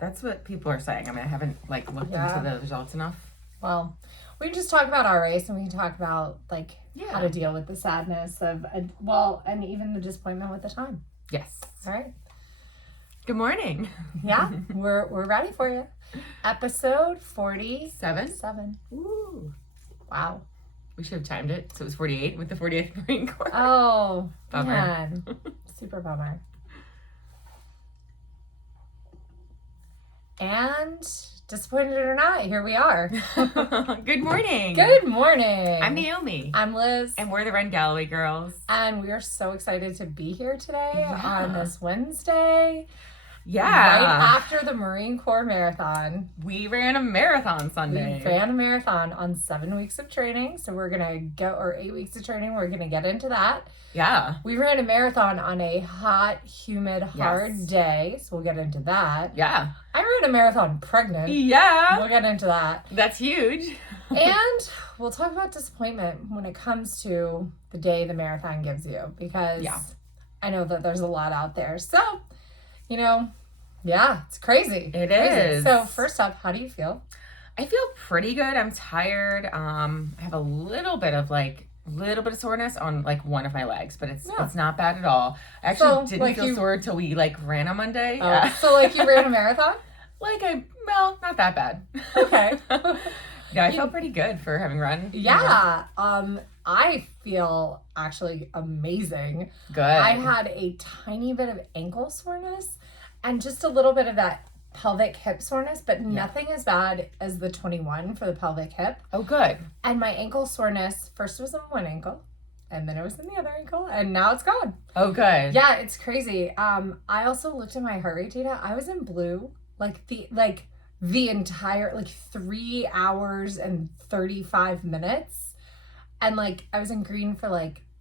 that's what people are saying. I mean, I haven't like looked into the results enough. Well, we can just talk about our race, and we can talk about like how to deal with the sadness of and even the disappointment with the time. Yes. All right. Good morning. Yeah, we're ready for you. Episode 47. Ooh. Wow. We should have timed it so it was 48 with the 48th Marine Corps. Oh, bummer. Man. Super bummer. And disappointed or not, here we are. Good morning. Good morning. I'm Naomi. I'm Liz. And we're the Ren Galloway girls. And we are so excited to be here today on this Wednesday. Yeah. Right after the Marine Corps Marathon. We ran a marathon Sunday. We ran a marathon on 7 weeks of training. So we're going to go, or 8 weeks of training. We're going to get into that. Yeah. We ran a marathon on a hot, humid, hard day. So we'll get into that. Yeah. I ran a marathon pregnant. Yeah. We'll get into that. That's huge. And we'll talk about disappointment when it comes to the day the marathon gives you. Because I know that there's a lot out there. So, it's crazy. It is. So first up, how do you feel? I feel pretty good. I'm tired. I have a little bit of soreness on like one of my legs, but it's not bad at all. I actually didn't feel sore till we ran on Monday. So you ran a marathon? Not that bad. Okay. Yeah, I felt pretty good for having run. Yeah. I feel actually amazing. Good. I had a tiny bit of ankle soreness and just a little bit of that pelvic hip soreness, but nothing as bad as the 21 for the pelvic hip. Oh, good. And my ankle soreness first was in one ankle, and then it was in the other ankle, and now it's gone. Oh, good. Yeah, it's crazy. I also looked at my heart rate data. I was in blue, the entire 3 hours and 35 minutes, and I was in green for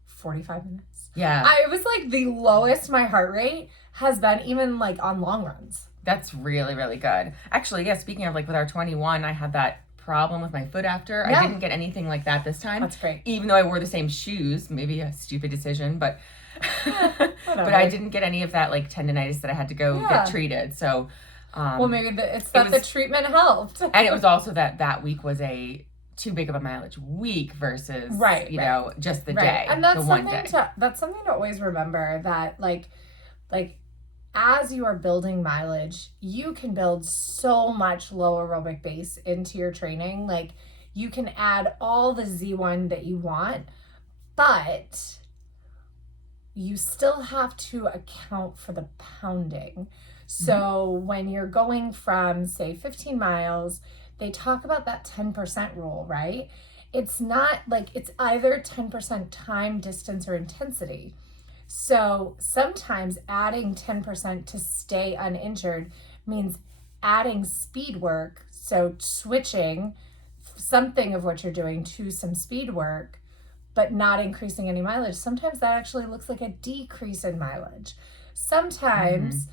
45 minutes. Yeah. It was the lowest my heart rate has been, even on long runs. That's really, really good. Actually, yeah, speaking of with our 21, I had that problem with my foot after. Yeah. I didn't get anything like that this time. That's great. Even though I wore the same shoes, maybe a stupid decision, but but I didn't get any of that tendonitis that I had to go get treated. So maybe the treatment helped. And it was also that week was a too big of a mileage week versus just the day. And that's the one day. That's something to always remember, that as you are building mileage, you can build so much low aerobic base into your training. You can add all the Z1 that you want, but you still have to account for the pounding. So when you're going from, say, 15 miles, they talk about that 10% rule, right? It's not it's either 10% time, distance, or intensity. So sometimes adding 10% to stay uninjured means adding speed work. So switching something of what you're doing to some speed work, but not increasing any mileage. Sometimes that actually looks like a decrease in mileage. Sometimes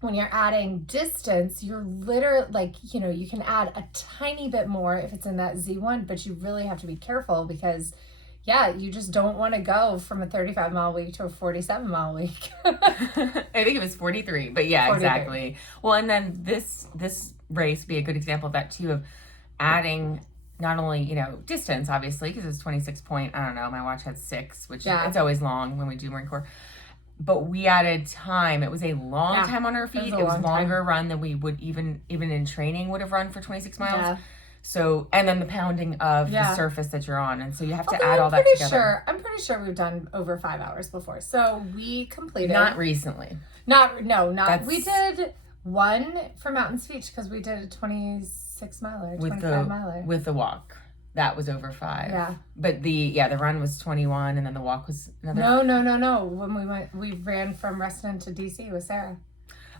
when you're adding distance, you're literally you can add a tiny bit more if it's in that Z1, but you really have to be careful because you just don't want to go from a 35-mile week to a 47-mile week. I think it was 43, but 43. Exactly. Well, and then this race would be a good example of that too, of adding not only, distance, obviously, because it's 26 point, I don't know, my watch had 6, which it's always long when we do Marine Corps. But we added time. It was a long time on our feet. It was longer run than we would even in training would have run for 26 miles. Yeah. So, and then the pounding of the surface that you're on. And so you have to add all that together. I'm pretty sure we've done over 5 hours before. So we completed. Not recently. We did one for Mountain Speech because we did a 26 miler, 25 miler. With the walk. That was over 5. Yeah. But the run was 21 and then the walk was another. No. When we ran from Reston to DC with Sarah.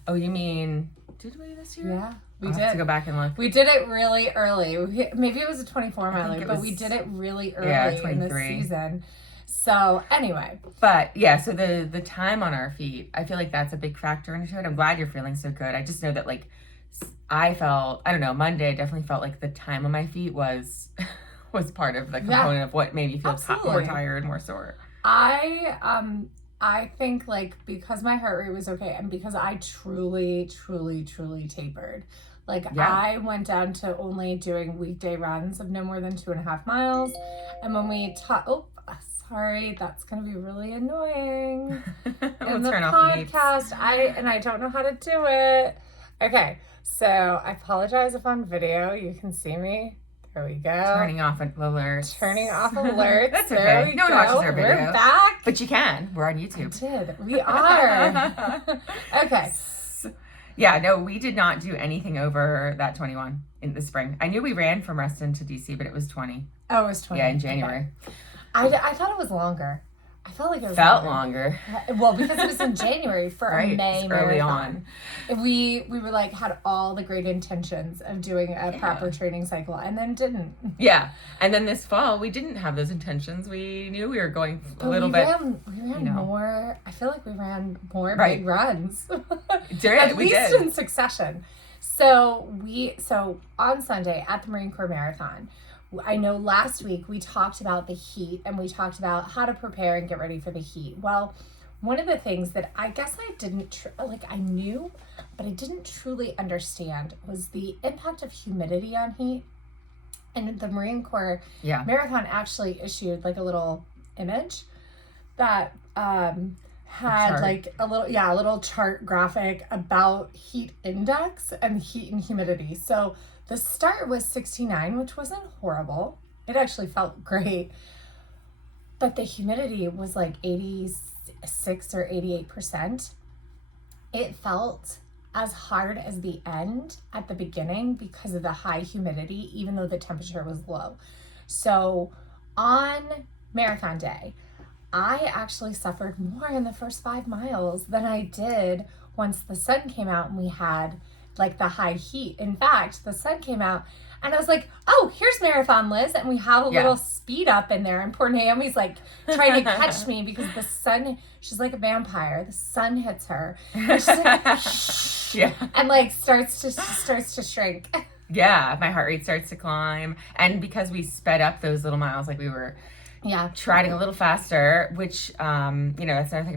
Oh, you mean, did we this year? Yeah. We did. Have to go back and look. We did it really early. Maybe it was a 24 miler, but we did it really early in the season. So anyway. But so the time on our feet, I feel like that's a big factor into it. I'm glad you're feeling so good. I just know that I felt, I don't know, Monday I definitely felt like the time on my feet was part of the component of what made me feel more tired, more sore. I I think like because my heart rate was okay and because I truly tapered. Like I went down to only doing weekday runs of no more than 2.5 miles. And when we sorry, that's gonna be really annoying. In the podcast, I don't know how to do it. Okay, so I apologize if on video you can see me. There we go. Turning off alerts. That's okay. No one watches our video. We're back. But you can. We're on YouTube. I did. We are. Okay. Yeah, no, we did not do anything over that 21 in the spring. I knew we ran from Reston to DC, but it was 20. Oh, it was 20. Yeah, in January. Okay. I thought it was longer. I felt like it was longer. Well, because it was in January for a May early marathon. On. We were like had all the great intentions of doing a proper training cycle and then didn't. Yeah. And then this fall we didn't have those intentions. We knew we were going a little bit. We ran more. I feel like we ran more big runs. At least in succession. So on Sunday at the Marine Corps Marathon, I know last week we talked about the heat and we talked about how to prepare and get ready for the heat. Well, one of the things that I guess I didn't, I knew, but I didn't truly understand was the impact of humidity on heat. And the Marine Corps Marathon actually issued like a little image that had like a little chart graphic about heat index and heat and humidity. So the start was 69, which wasn't horrible. It actually felt great. But the humidity was like 86 or 88%. It felt as hard as the end at the beginning because of the high humidity, even though the temperature was low. So on marathon day, I actually suffered more in the first 5 miles than I did once the sun came out and we had like the high heat. In fact, the sun came out and I was like, oh, here's Marathon Liz. And we have a little speed up in there. And poor Naomi's like trying to catch me because the sun, she's like a vampire. The sun hits her. And she's like, shh. And like starts to shrink. Yeah, my heart rate starts to climb. And because we sped up those little miles, like we were trotting a little faster, which, that's another thing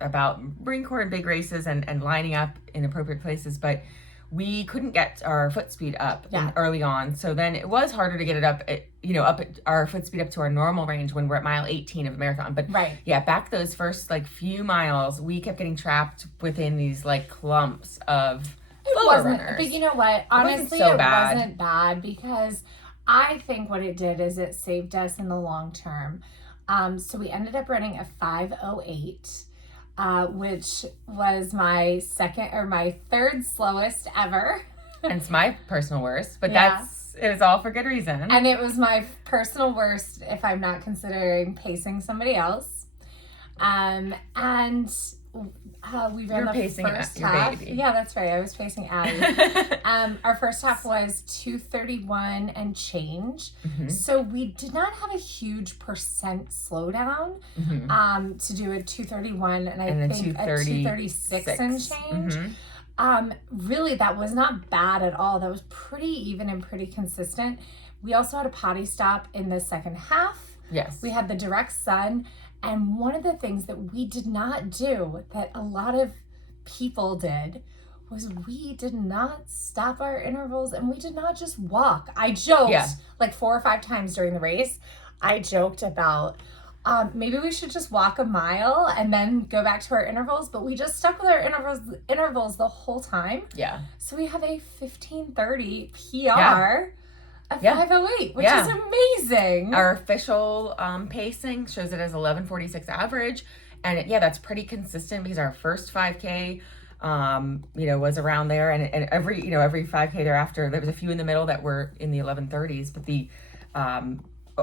about Marine Corps and big races and lining up in appropriate places. But we couldn't get our foot speed up early on. So then it was harder to get it up at our foot speed up to our normal range when we're at mile 18 of a marathon. But back those first like few miles, we kept getting trapped within these like clumps of runners. But you know what? Honestly, it wasn't bad because I think what it did is it saved us in the long term. So we ended up running a 5:08. Which was my third slowest ever. And it's my personal worst, but it was all for good reason. And it was my personal worst if I'm not considering pacing somebody else. And we ran the first half. Baby. Yeah, that's right. I was pacing Addie. Our first half was 2:31 and change. Mm-hmm. So we did not have a huge percent slowdown to do a 2:31 and I think a 2:36 and change. Mm-hmm. Really, that was not bad at all. That was pretty even and pretty consistent. We also had a potty stop in the second half. Yes. We had the direct sun. And one of the things that we did not do that a lot of people did was we did not stop our intervals and we did not just walk. I joked like 4 or 5 times during the race. I joked about maybe we should just walk a mile and then go back to our intervals, but we just stuck with our intervals the whole time. Yeah. So we have a 15:30 PR. A 5:08, which is amazing. Our official pacing shows it as 11:46 average. And that's pretty consistent because our first 5K, was around there. And every 5K thereafter, there was a few in the middle that were in the 11:30s. But the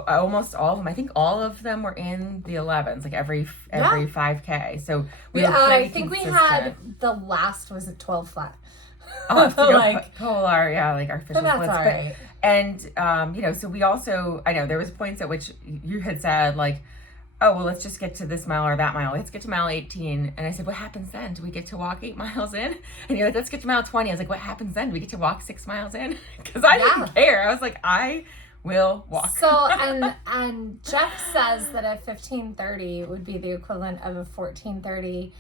almost all of them, I think all of them were in the 11s, like every 5K. So we were pretty consistent. We had the last was at 12 flat. I'll have to go Polar, like our official that's splits. All right. And, so we also, I know there was points at which you had said like, oh, well, let's just get to this mile or that mile. Let's get to mile 18. And I said, what happens then? Do we get to walk 8 miles in? And you're like, let's get to mile 20. I was like, what happens then? Do we get to walk 6 miles in? Because I didn't care. I was like, I will walk. So, and Jeff says that a 15:30 would be the equivalent of a 14:30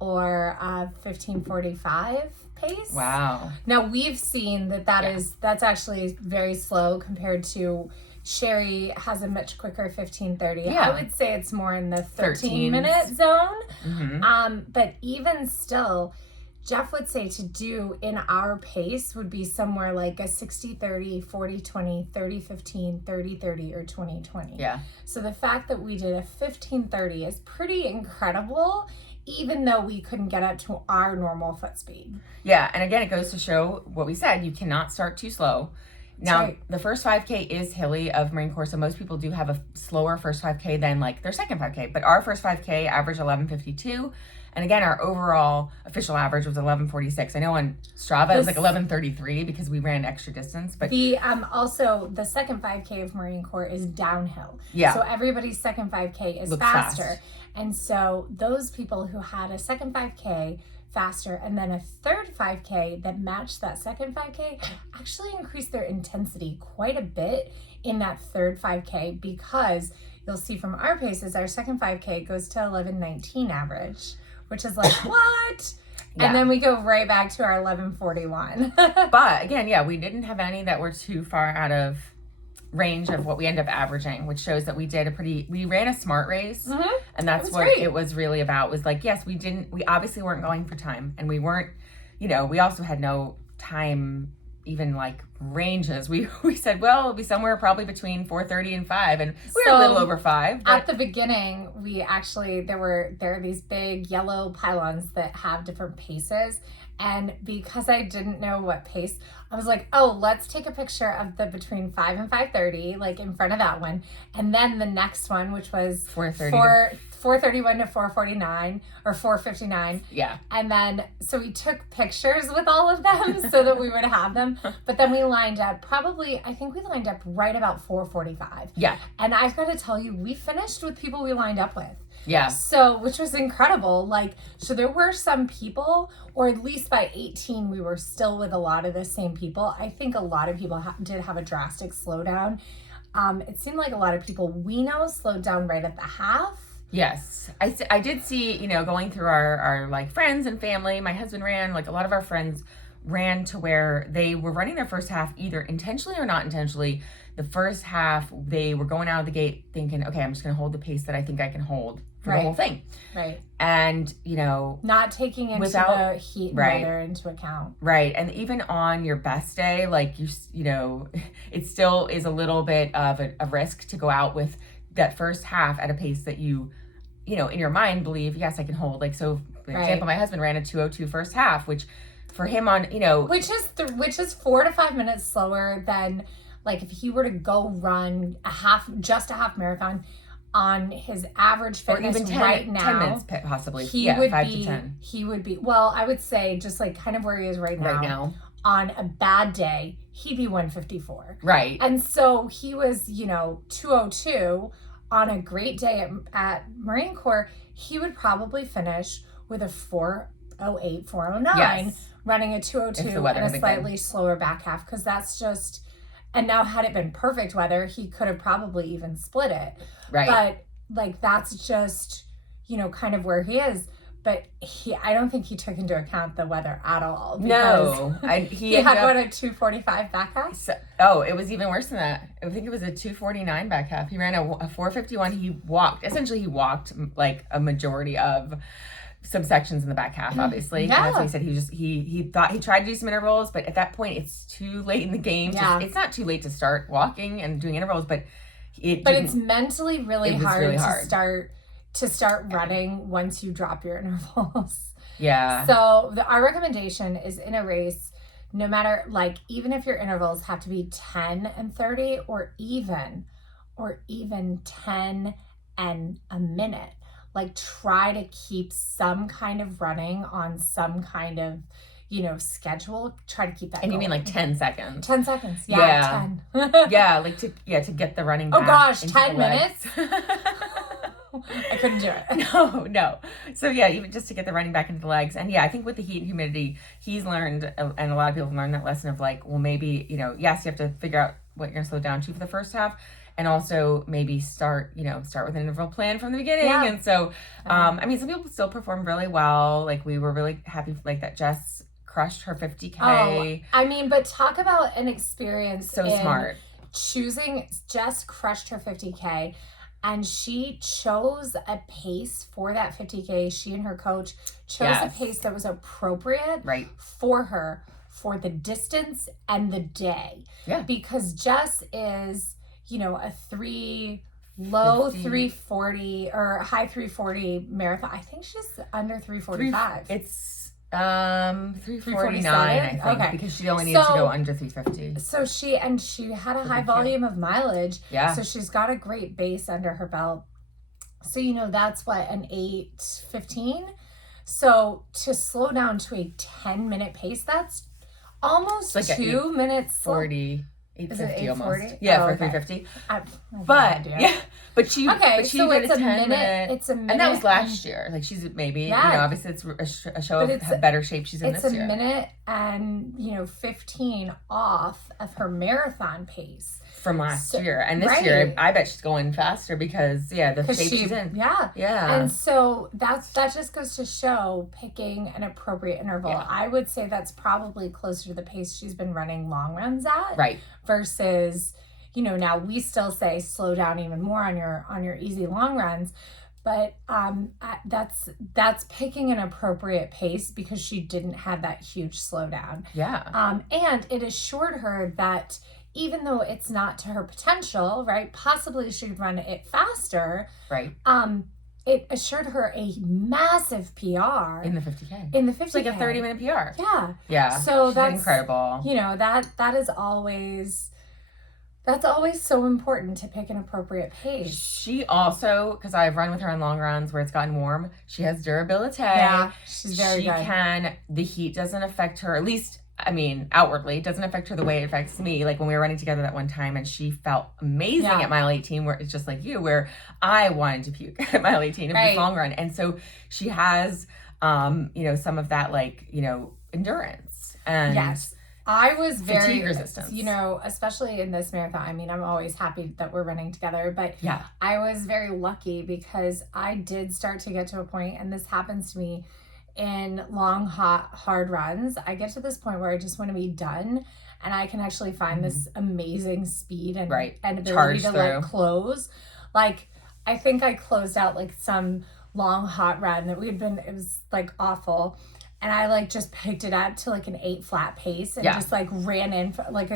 or a 15:45 pace. Wow. Now, we've seen that's actually very slow compared to Sherry has a much quicker 15:30. Yeah. I would say it's more in the 13 13-minute zone. Mm-hmm. But even still, Jeff would say to do in our pace would be somewhere like a 60-30, 40-20, 30-15, 30-30, or 20-20. Yeah. So the fact that we did a 15:30 is pretty incredible, even though we couldn't get up to our normal foot speed. Yeah, and again, it goes to show what we said. You cannot start too slow. Now, right. The first 5K is hilly of Marine Corps, so most people do have a slower first 5K than like their second 5K. But our first 5K averaged 11:52, and again, our overall official average was 11:46. I know on Strava it was like 11:33 because we ran extra distance. But the also the second 5K of Marine Corps is downhill. Yeah. So everybody's second 5K is Looks faster, fast. and so those people who had a second 5K faster and then a third 5K that matched that second 5K actually increased their intensity quite a bit in that third 5K, because you'll see from our paces our second 5K goes to 11:19 average, which is like what? Yeah. And then we go right back to our 11:41. But again, yeah, we didn't have any that were too far out of range of what we end up averaging, which shows that we ran a smart race. Mm-hmm. And that's what great. It was really about, was like, yes, we obviously weren't going for time, and we weren't, we also had no time, even like ranges. We said, well, it'll be somewhere probably between 4:30 and 5, and we were a little over 5. At the beginning, there are these big yellow pylons that have different paces. And because I didn't know what pace, I was like, oh, let's take a picture of the between 5 and 5:30, like in front of that one. And then the next one, which was 4:31 to 4:49 or 4:59. Yeah. And then, so we took pictures with all of them so that we would have them. But then we lined up I think we lined up right about 4:45. Yeah. And I've got to tell you, we finished with people we lined up with. Yeah. So, which was incredible. Like, so there were some people, or at least by 18, we were still with a lot of the same people. I think a lot of people did have a drastic slowdown. It seemed like a lot of people we know slowed down right at the half. Yes. I did see, going through our like friends and family, my husband ran, like a lot of our friends ran to where they were running their first half either intentionally or not intentionally. The first half, they were going out of the gate thinking, okay, I'm just going to hold the pace that I think I can hold for the whole thing. Right. And, not taking into the heat and weather into account. Right. And even on your best day, like, it still is a little bit of a risk to go out with that first half at a pace that you in your mind believe, yes, I can hold. Like, so, for example, my husband ran a 2:02 first half, which for him on, which is 4 to 5 minutes slower than, like, if he were to go run just a half marathon on his average fitness, or even 10, right now, 10 minutes possibly. He would 5 to 10. He would be, well, I would say just like kind of where he is right now. On a bad day, he'd be 154. Right. And so he was, 202 on a great day at Marine Corps. He would probably finish with a 408, 409, yes, running a 202 and a slightly slower back half, because that's just. And now, had it been perfect weather, he could have probably even split it. Right. But, like, that's just, kind of where he is. But I don't think he took into account the weather at all. No. He had, a 245 back half? It was even worse than that. I think it was a 249 back half. He ran a 451. He walked, like, a majority of some sections in the back half, obviously. Yeah. That's what he said. He thought he tried to do some intervals, but at that point it's too late in the game. Yeah. It's not too late to start walking and doing intervals, but it's mentally really hard to start running once you drop your intervals. Yeah. So our recommendation is, in a race, no matter, like, even if your intervals have to be 10 and 30 or even 10 and a minute, like, try to keep some kind of running on some kind of, schedule. Try to keep that going. You mean like 10 seconds? 10 seconds. Yeah. 10. Yeah. Like to get the running back. Oh gosh, 10 minutes? I couldn't do it. No. So yeah, even just to get the running back into the legs. And yeah, I think with the heat and humidity, he's learned, and a lot of people have learned that lesson of, like, well, maybe, yes, you have to figure out what you're going to slow down to for the first half. And also maybe start with an interval plan from the beginning. Yeah. And so, I mean, some people still perform really well. Like, we were really happy, like, that Jess crushed her 50K. Oh, I mean, but talk about an experience. So smart. Jess crushed her 50K, and she chose a pace for that 50K. She and her coach chose a pace that was appropriate for her, for the distance and the day. Yeah. Because Jess is, a low 340 or high 340 marathon. I think she's under 345. It's 349, I think, okay. Because she only needs to go under 350. So she had a high volume of mileage. Yeah. So she's got a great base under her belt. So that's what, an 8:15. So to slow down to a 10-minute pace, that's almost like 2 minutes. 40. 850 almost. 840? Yeah, for 350. But she so did it's a a 10 minute. It's a minute. And that was last year. Like, she's maybe, obviously it's a show of better shape she's in this year. It's a minute and, 15 off of her marathon pace. From last year. And this year, I bet she's going faster because, the shape she's in. Yeah. Yeah. And so that just goes to show picking an appropriate interval. Yeah. I would say that's probably closer to the pace she's been running long runs at. Right. Versus, now we still say slow down even more on your easy long runs. But that's picking an appropriate pace because she didn't have that huge slowdown. Yeah. And it assured her that even though it's not to her potential, right? Possibly she'd run it faster. Right. It assured her a massive PR. In the 50K. It's like a 30-minute PR. Yeah. Yeah. So that's incredible. That is always... That's always so important to pick an appropriate pace. She also, because I've run with her on long runs where it's gotten warm, she has durability. Yeah, she's very good. The heat doesn't affect her, at least, outwardly. It doesn't affect her the way it affects me. Like, when we were running together that one time and she felt amazing at mile 18, where it's just like you, where I wanted to puke at mile 18 of this long run. And so she has, some of that, endurance. And yes. I was very, fatigue resistance. Especially in this marathon. I'm always happy that we're running together, but I was very lucky because I did start to get to a point, and this happens to me in long, hard runs. I get to this point where I just want to be done, and I can actually find this amazing speed and ability to close. Like, I think I closed out some long, hot run that it was awful. And I just picked it up to an 8 flat pace and just ran in.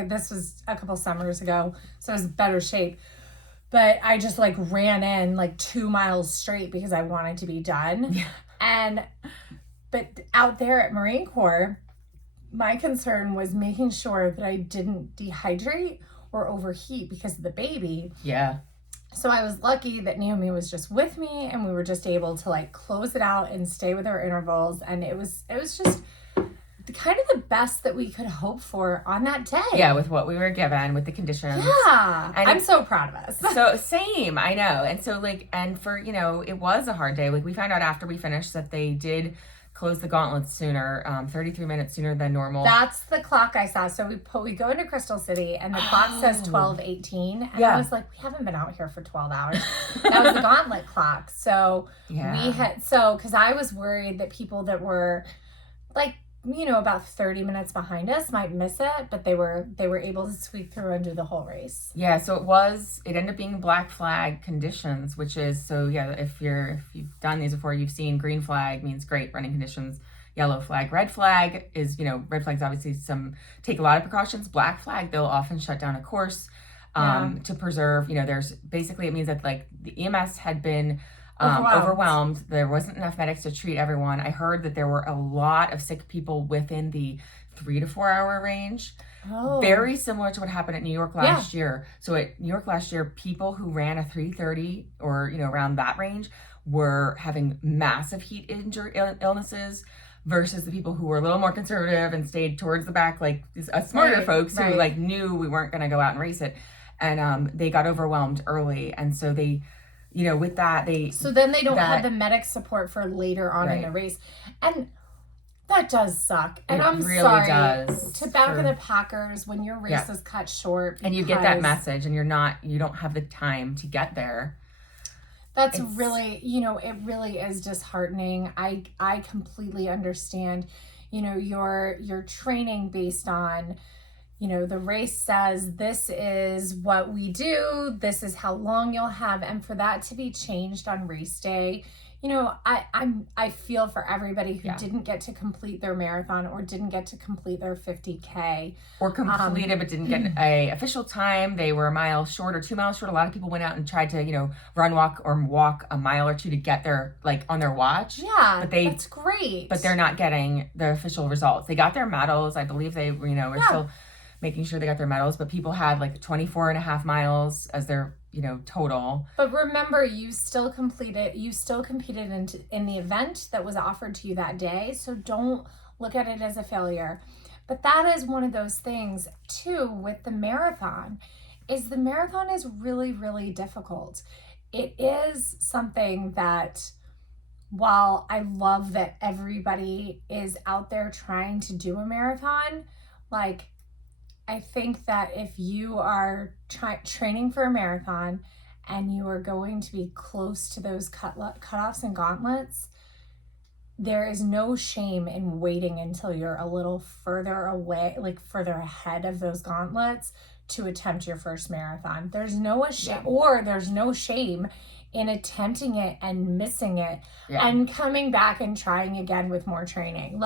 This was a couple summers ago, so it was better shape. But I just ran in 2 miles straight because I wanted to be done. Yeah. But out there at Marine Corps, my concern was making sure that I didn't dehydrate or overheat because of the baby. Yeah. So I was lucky that Naomi was just with me, and we were just able to close it out and stay with our intervals. And it was just kind of the best that we could hope for on that day. Yeah, with what we were given, with the conditions. Yeah. And I'm so proud of us. So same, I know. And so and for, it was a hard day. We found out after we finished that they did close the gauntlet sooner, 33 minutes sooner than normal. That's the clock I saw. So we go into Crystal City, and the clock says 12:18, and I was like, we haven't been out here for 12 hours. That was the gauntlet clock. So we had because I was worried that people that were about 30 minutes behind us might miss it, but they were able to sweep through and do the whole race. Yeah, so it ended up being black flag conditions, which is, if you've done these before, you've seen green flag means great running conditions, yellow flag. Red flag is, red flag's obviously take a lot of precautions. Black flag, they'll often shut down a course to preserve, there's basically, it means that the EMS had been overwhelmed. There wasn't enough medics to treat everyone. I heard that there were a lot of sick people within the 3 to 4 hour range. Oh. Very similar to what happened at New York last year. So at New York last year, people who ran a 3:30 or, around that range were having massive heat illnesses versus the people who were a little more conservative and stayed towards the back, smarter folks who knew we weren't going to go out and race it. And they got overwhelmed early. And so they, with that, so then they don't have the medic support for later on in the race. And That does suck. And It I'm really sorry does to back for- of the Packers when your race is cut short. And you get that because message and you don't have the time to get there. That's really, it really is disheartening. I completely understand, your training based on, the race says this is what we do, this is how long you'll have, and for that to be changed on race day, I feel for everybody who didn't get to complete their marathon or didn't get to complete their 50K. Or completed but didn't get a official time. They were a mile short or 2 miles short. A lot of people went out and tried to, run, walk, or walk a mile or two to get their, on their watch. Yeah, that's great. But they're not getting the official results. They got their medals. I believe they, were still making sure they got their medals. But people had 24 and a half miles as their total. But remember, you still competed in the event that was offered to you that day. So don't look at it as a failure. But that is one of those things too with the marathon, is the marathon is really, really difficult. It is something that, while I love that everybody is out there trying to do a marathon, I think that if you are training for a marathon and you are going to be close to those cutoffs and gauntlets, there is no shame in waiting until you're a little further away, further ahead of those gauntlets to attempt your first marathon. There's no shame in attempting it and missing it and coming back and trying again with more training.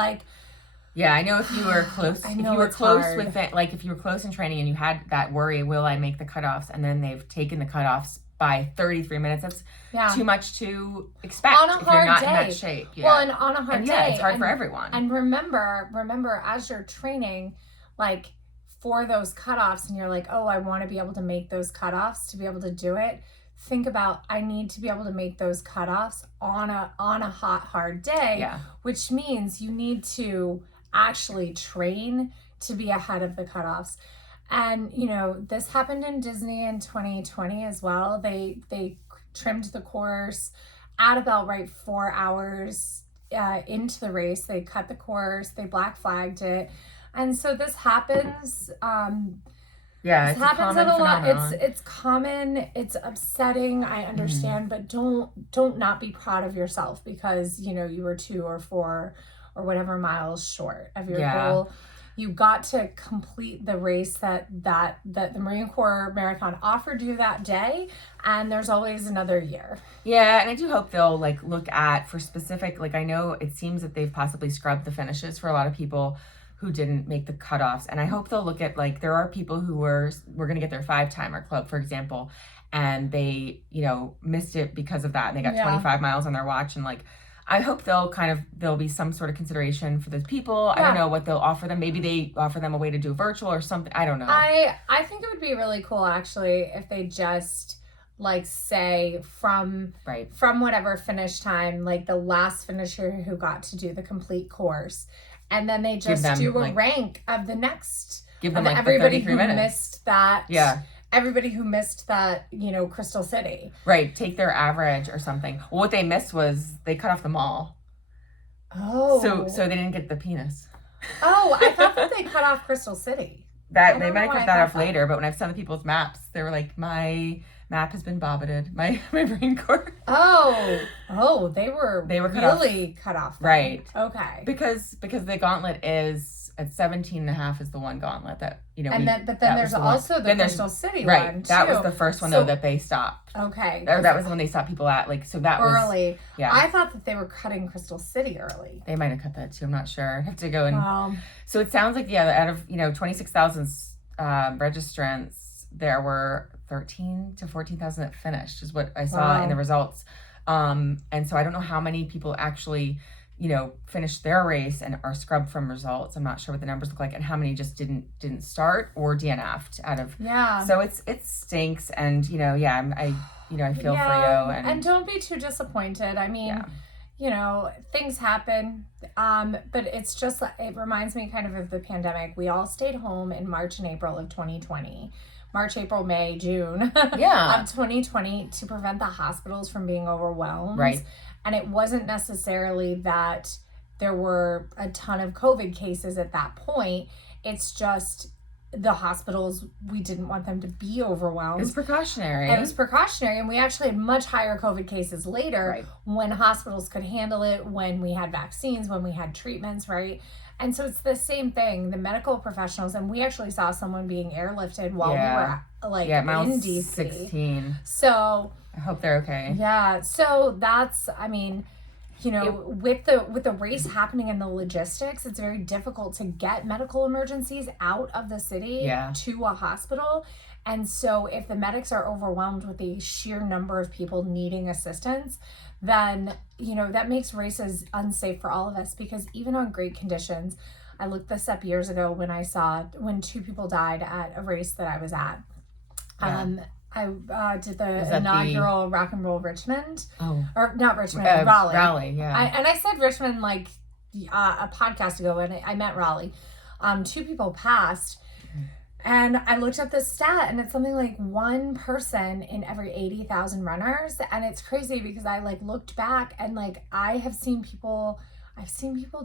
Yeah, I know if you were close, I if know you were it's close hard. with it, if you were close in training and you had that worry, will I make the cutoffs? And then they've taken the cutoffs by 33 minutes. That's too much to expect on a if hard you're not day. in that shape. Yeah. Well, and on a hard day. It's hard for everyone. And remember, as you're training, for those cutoffs, and you're I want to be able to make those cutoffs to be able to do it. Think about, I need to be able to make those cutoffs on a hot, hard day, which means you need to actually train to be ahead of the cutoffs. And this happened in Disney in 2020 as well. They trimmed the course at about 4 hours into the race. They cut the course, they black flagged it, and so this happens. It happens a lot. It's common. It's upsetting. I understand, but don't not be proud of yourself because you were 2 or 4 or whatever miles short of your goal. You got to complete the race that the Marine Corps Marathon offered you that day, and there's always another year. Yeah, and I do hope they'll look at for specific. I know it seems that they've possibly scrubbed the finishes for a lot of people who didn't make the cutoffs, and I hope they'll look at there are people who were going to get their 5-timer club, for example, and they missed it because of that, and they got 25 miles on their watch, and I hope there'll be some sort of consideration for those people. I don't know what they'll offer them. Maybe they offer them a way to do virtual or something. I don't know. I think it would be really cool actually if they just say from whatever finish time, the last finisher who got to do the complete course, and then they just do a rank of the next. Give them everybody the who 33 minutes. Missed that. Yeah. Everybody who missed that, Crystal City. Right. Take their average or something. Well, what they missed was they cut off the mall. Oh. So they didn't get the penis. Oh, I thought that they cut off Crystal City. They might have cut that off later, but when I've sent the people's maps, they were my map has been bobbited. My Marine Corps. Oh, they were cut off. Right. Okay. Because the gauntlet is at 17 and a half is the one gauntlet that but then there's also the Crystal City one too. That was the first one though that they stopped. Okay. That was when they stopped people at so that was early. Yeah. I thought that they were cutting Crystal City early. They might have cut that too. I'm not sure. I have to go and so it sounds out of 26,000 registrants, there were 13 to 14,000 that finished is what I saw in the results. And so I don't know how many people actually finished their race and are scrubbed from results. I'm not sure what the numbers look like, and how many just didn't start or DNF'd out of. Yeah. So it stinks, and I feel for you, and don't be too disappointed. I mean, things happen, but it's just it reminds me kind of the pandemic. We all stayed home in March and April of 2020. March, April, May, June of 2020 to prevent the hospitals from being overwhelmed. Right. And it wasn't necessarily that there were a ton of COVID cases at that point. It's just the hospitals, we didn't want them to be overwhelmed. It was precautionary. And we actually had much higher COVID cases later, Right. when hospitals could handle it, when we had vaccines, when we had treatments, right? And so it's the same thing. The medical professionals, and we actually saw someone being airlifted while we were like in DC. 16. So I hope they're okay. yeah, so that's, I mean, you know, with the race happening in the logistics, it's very difficult to get medical emergencies out of the city to a hospital. And so if the medics are overwhelmed with the sheer number of people needing assistance, then, you know, that makes races unsafe for all of us, because even on great conditions, I looked this up years ago when 2 people died at a race that I was at. I did the inaugural Rock and Roll Richmond. Oh. Or not Richmond, Raleigh. Raleigh, yeah. And I said Richmond like a podcast ago, and I meant Raleigh. 2 people passed. And I looked at this stat, and it's something like 1 person in every 80,000 runners. And it's crazy because I like looked back, and like I've seen people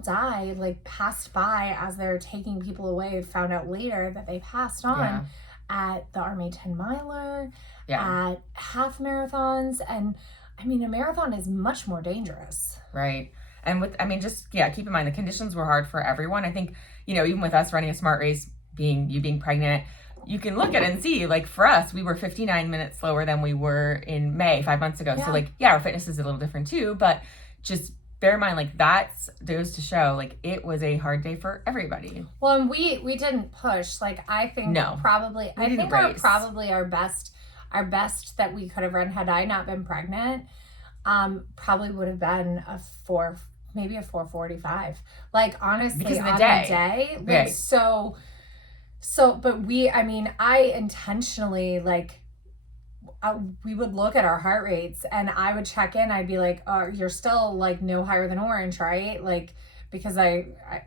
die, like passed by as they're taking people away, found out later that they passed on at the Army 10 miler, at half marathons. And I mean, a marathon is much more dangerous. Right. And keep in mind, the conditions were hard for everyone. I think, you know, even with us running a smart race, being pregnant, you can look at it and see, like for us, we were 59 minutes slower than we were in May 5 months ago. So like, our fitness is a little different too, but just bear in mind, like that's goes to show, like it was a hard day for everybody. Well, and we didn't push. Like I think probably our best that we could have run had I not been pregnant, probably would have been maybe a 4:45. Like honestly, because of the on day. The day, like so, but I intentionally we would look at our heart rates, and I would check in. I'd be like, "Oh, you're still like no higher than orange, right?" Like because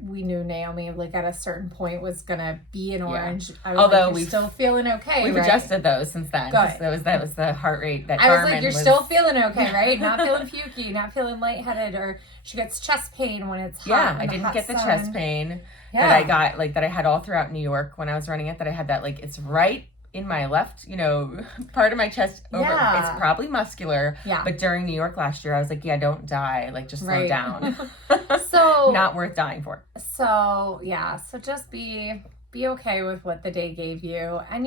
we knew Naomi like at a certain point was gonna be an orange. I was Although we're still feeling okay. We've adjusted those since then. That was the heart rate that I was like, you're still feeling okay, right? Not feeling pukey, not feeling lightheaded, or she gets chest pain when it's hot. Yeah, I didn't get the chest pain that I got, like that I had all throughout New York when I was running it. That I had that, like it's right in my left, part of my chest over. It's probably muscular. Yeah. But during New York last year, I was like, don't die. Like just slow down. So not worth dying for. So so just be okay with what the day gave you. And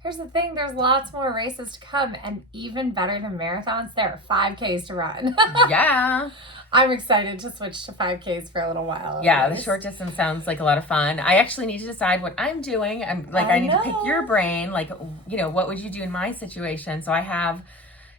here's the thing, there's lots more races to come, and even better than marathons, there are 5Ks to run. Yeah. I'm excited to switch to 5Ks for a little while. Yeah, the short distance sounds like a lot of fun. I actually need to decide what I'm doing. I need to pick your brain. Like, what would you do in my situation? So I have,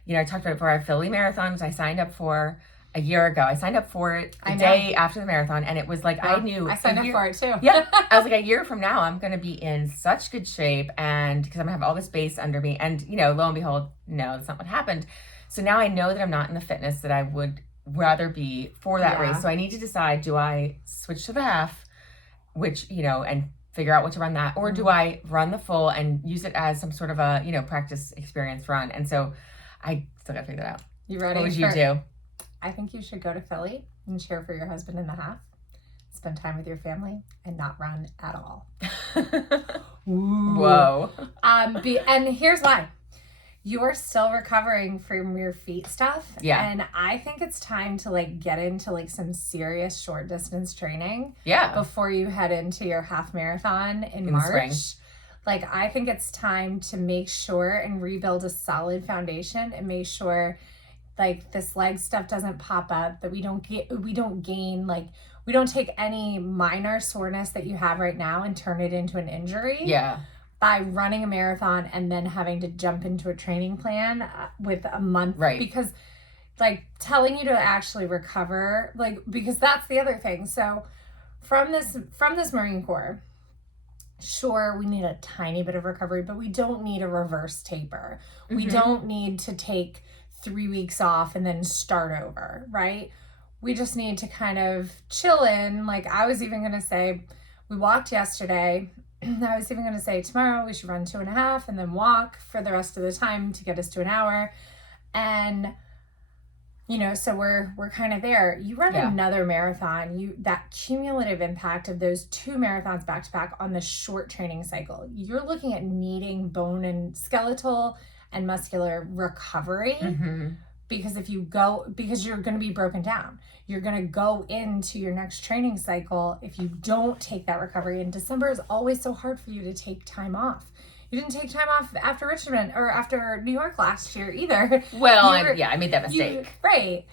I talked about it before, I have Philly marathons I signed up for a year ago. I signed up for it the day after the marathon, and it was like, I knew. I signed up for it too. Yeah. I was like, a year from now, I'm going to be in such good shape, and because I'm going to have all this base under me. And, lo and behold, no, that's not what happened. So now I know that I'm not in the fitness that I would rather be for that race. So I need to decide, do I switch to the half, which, and figure out what to run that, or do I run the full and use it as some sort of a, practice experience run? And so I still got to figure that out. You ready? What would you do? I think you should go to Philly and cheer for your husband in the half, spend time with your family, and not run at all. Whoa. And here's why. You're still recovering from your feet stuff. Yeah. And I think it's time to get into some serious short distance training. Yeah. Before you head into your half marathon in March. Spring. I think it's time to make sure and rebuild a solid foundation and make sure this leg stuff doesn't pop up, that we don't gain, we don't take any minor soreness that you have right now and turn it into an injury. Yeah. By running a marathon and then having to jump into a training plan with a month. Right. Because telling you to actually recover, because that's the other thing. So from this Marine Corps, sure, we need a tiny bit of recovery, but we don't need a reverse taper. Mm-hmm. We don't need to take 3 weeks off and then start over, right? We just need to kind of chill in. I was even going to say, we walked yesterday. I was even going to say tomorrow we should run 2.5 and then walk for the rest of the time to get us to an hour. And you know, so we're kind of there. You run another marathon, that cumulative impact of those 2 marathons back to back on the short training cycle, you're looking at needing bone and skeletal and muscular recovery. Because because you're going to be broken down. You're going to go into your next training cycle if you don't take that recovery. And December is always so hard for you to take time off. You didn't take time off after Richmond or after New York last year either. Well, I made that mistake. Right.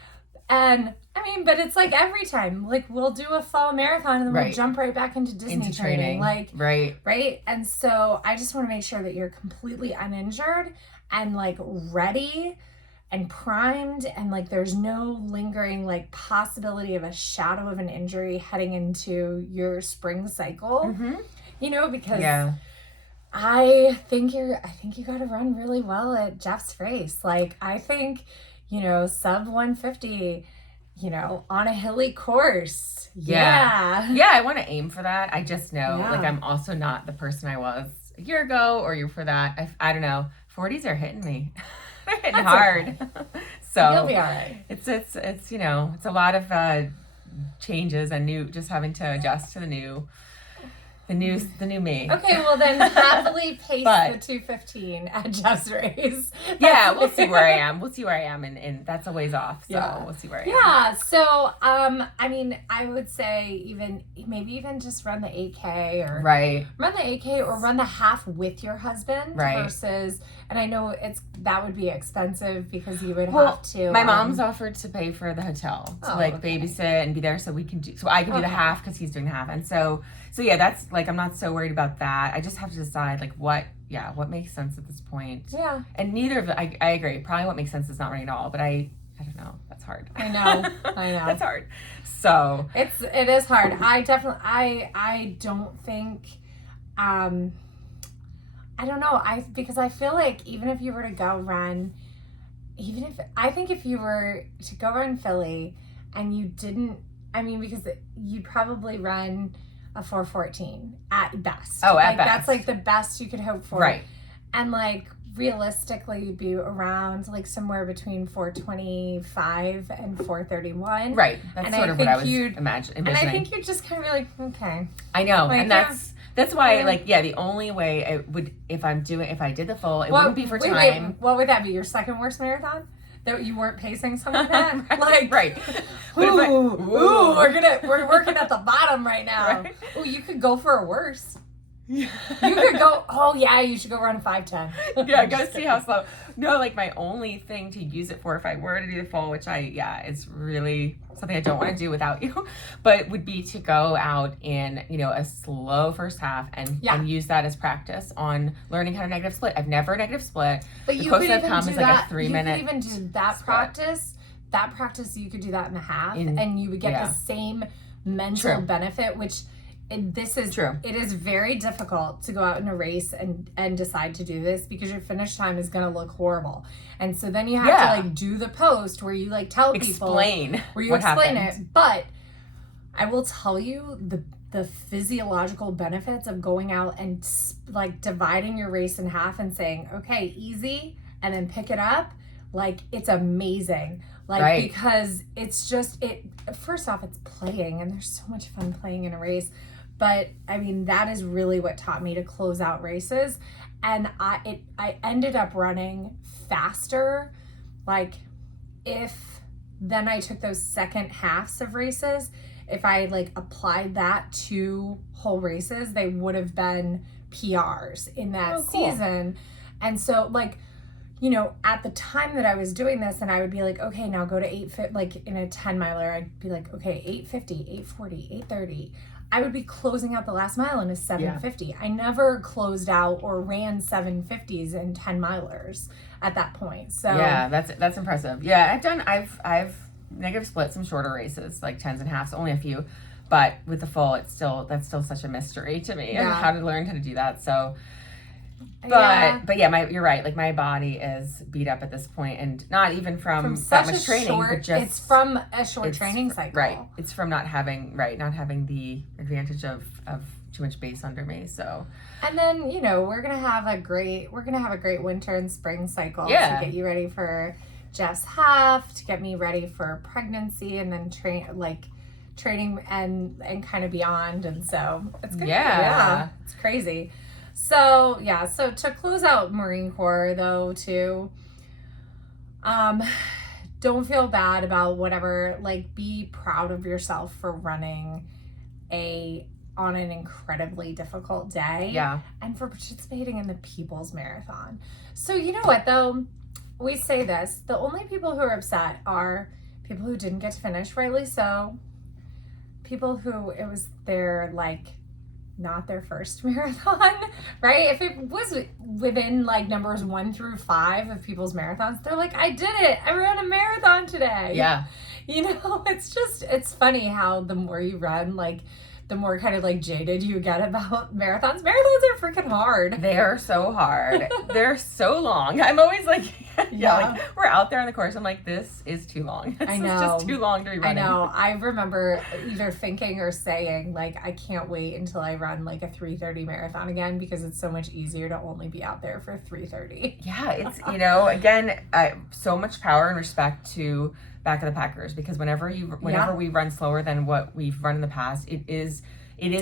And I mean, but it's like every time, like we'll do a fall marathon and then we'll jump right back into Disney training. Like, right. And so I just want to make sure that you're completely uninjured and like ready and primed, and like there's no lingering like possibility of a shadow of an injury heading into your spring cycle. You know, because I think you got to run really well at Jeff's race. Like I think, you know, sub 150, you know, on a hilly course. Yeah, I want to aim for that. I just know like I'm also not the person I was a year ago or year for that. I don't know. 40s are hitting me. They're hitting hard. So you'll be all right. It's you know, it's a lot of changes and just having to adjust to the new me. Okay, well then happily pace the 2:15 at Jeff's race. Yeah, we'll see where I am. And that's a ways off. So we'll see where I am. Yeah. So I mean, I would say maybe even just run the 8K or run the 8K or run the half with your husband versus, and I know that would be expensive because you would have to. My mom's offered to pay for the hotel to babysit and be there so I can do the half because he's doing the half. And so yeah, that's like, I'm not so worried about that. I just have to decide like what makes sense at this point. Yeah. And neither of I agree. Probably what makes sense is not running at all, but I don't know. That's hard. I know. That's hard. So it is hard. I definitely, I don't think, I don't know. Because I feel like even if you were to go run, if you were to go run Philly and you didn't, because you'd probably run a 4:14 at best. Oh, at best. That's like the best you could hope for. Right. And like realistically you'd be around like somewhere between 4:25 and 4:31. Right. That's sort of what I was imagining. And I think you'd just kind of be like, okay. I know. Like, and that's why the only way I would, if I did the full, it wouldn't be for time. Wait, what would that be? Your second worst marathon? That you weren't pacing something like that? Right. We're working at the bottom right now. Right. Ooh, you could go for a worse. You could go, you should go run a 5:10. Yeah, go see how slow. No, like my only thing to use it for if I were to do the full, which it's really something I don't want to do without you, but would be to go out in, you know, a slow first half and use that as practice on learning how to negative split. I've never negative split. But you could even do that. Like a 3-minute. You could even do that split. That practice, you could do that in the half, and you would get the same mental benefit, which. This is true. It is very difficult to go out in a race and decide to do this because your finish time is going to look horrible. And so then you have to like do the post where you like tell people where you explain it. But I will tell you the physiological benefits of going out and like dividing your race in half and saying, okay, easy, and then pick it up. Like it's amazing. Like because it's just first off, it's playing and there's so much fun playing in a race. But I mean, that is really what taught me to close out races. And I ended up running faster. Like if then I took those second halves of races, if I like applied that to whole races, they would have been PRs in that season. And so like, you know, at the time that I was doing this and I would be like, okay, now go to 850, like in a 10 miler, I'd be like, okay, 850, 840, 830. I would be closing out the last mile in a 750. Yeah. I never closed out or ran 750s in 10 milers at that point. So yeah, that's impressive. Yeah, I've negative split some shorter races, like 10s and halves, only a few, but with the full, that's still such a mystery to me and how to learn how to do that. So, but you're right. Like my body is beat up at this point, and not even from that much training, but just it's from a short training cycle. Right. It's from not having the advantage of too much base under me. So, and then you know we're gonna have a great winter and spring cycle to get you ready for Jeff's half to get me ready for pregnancy, and then training and kind of beyond. And so it's good. Yeah, it's crazy. So yeah, so to close out Marine Corps though too, don't feel bad about whatever, like be proud of yourself for running on an incredibly difficult day. Yeah. And for participating in the People's Marathon. So you know what though? We say this, the only people who are upset are people who didn't get to finish, rightly so. People who it was their not their first marathon, right? If it was within numbers 1 through 5 of people's marathons, they're like, I did it. I ran a marathon today. Yeah. It's funny how the more you run, the more kind of jaded you get about marathons. Marathons are freaking hard. They are so hard. They're so long. I'm always we're out there on the course. I'm like, this is too long. This is just too long to be running. I know. I remember either thinking or saying, I can't wait until I run a 3:30 marathon again, because it's so much easier to only be out there for 3:30. Yeah, it's, again, so much power and respect to Back of the Packers, because whenever we run slower than what we've run in the past, it is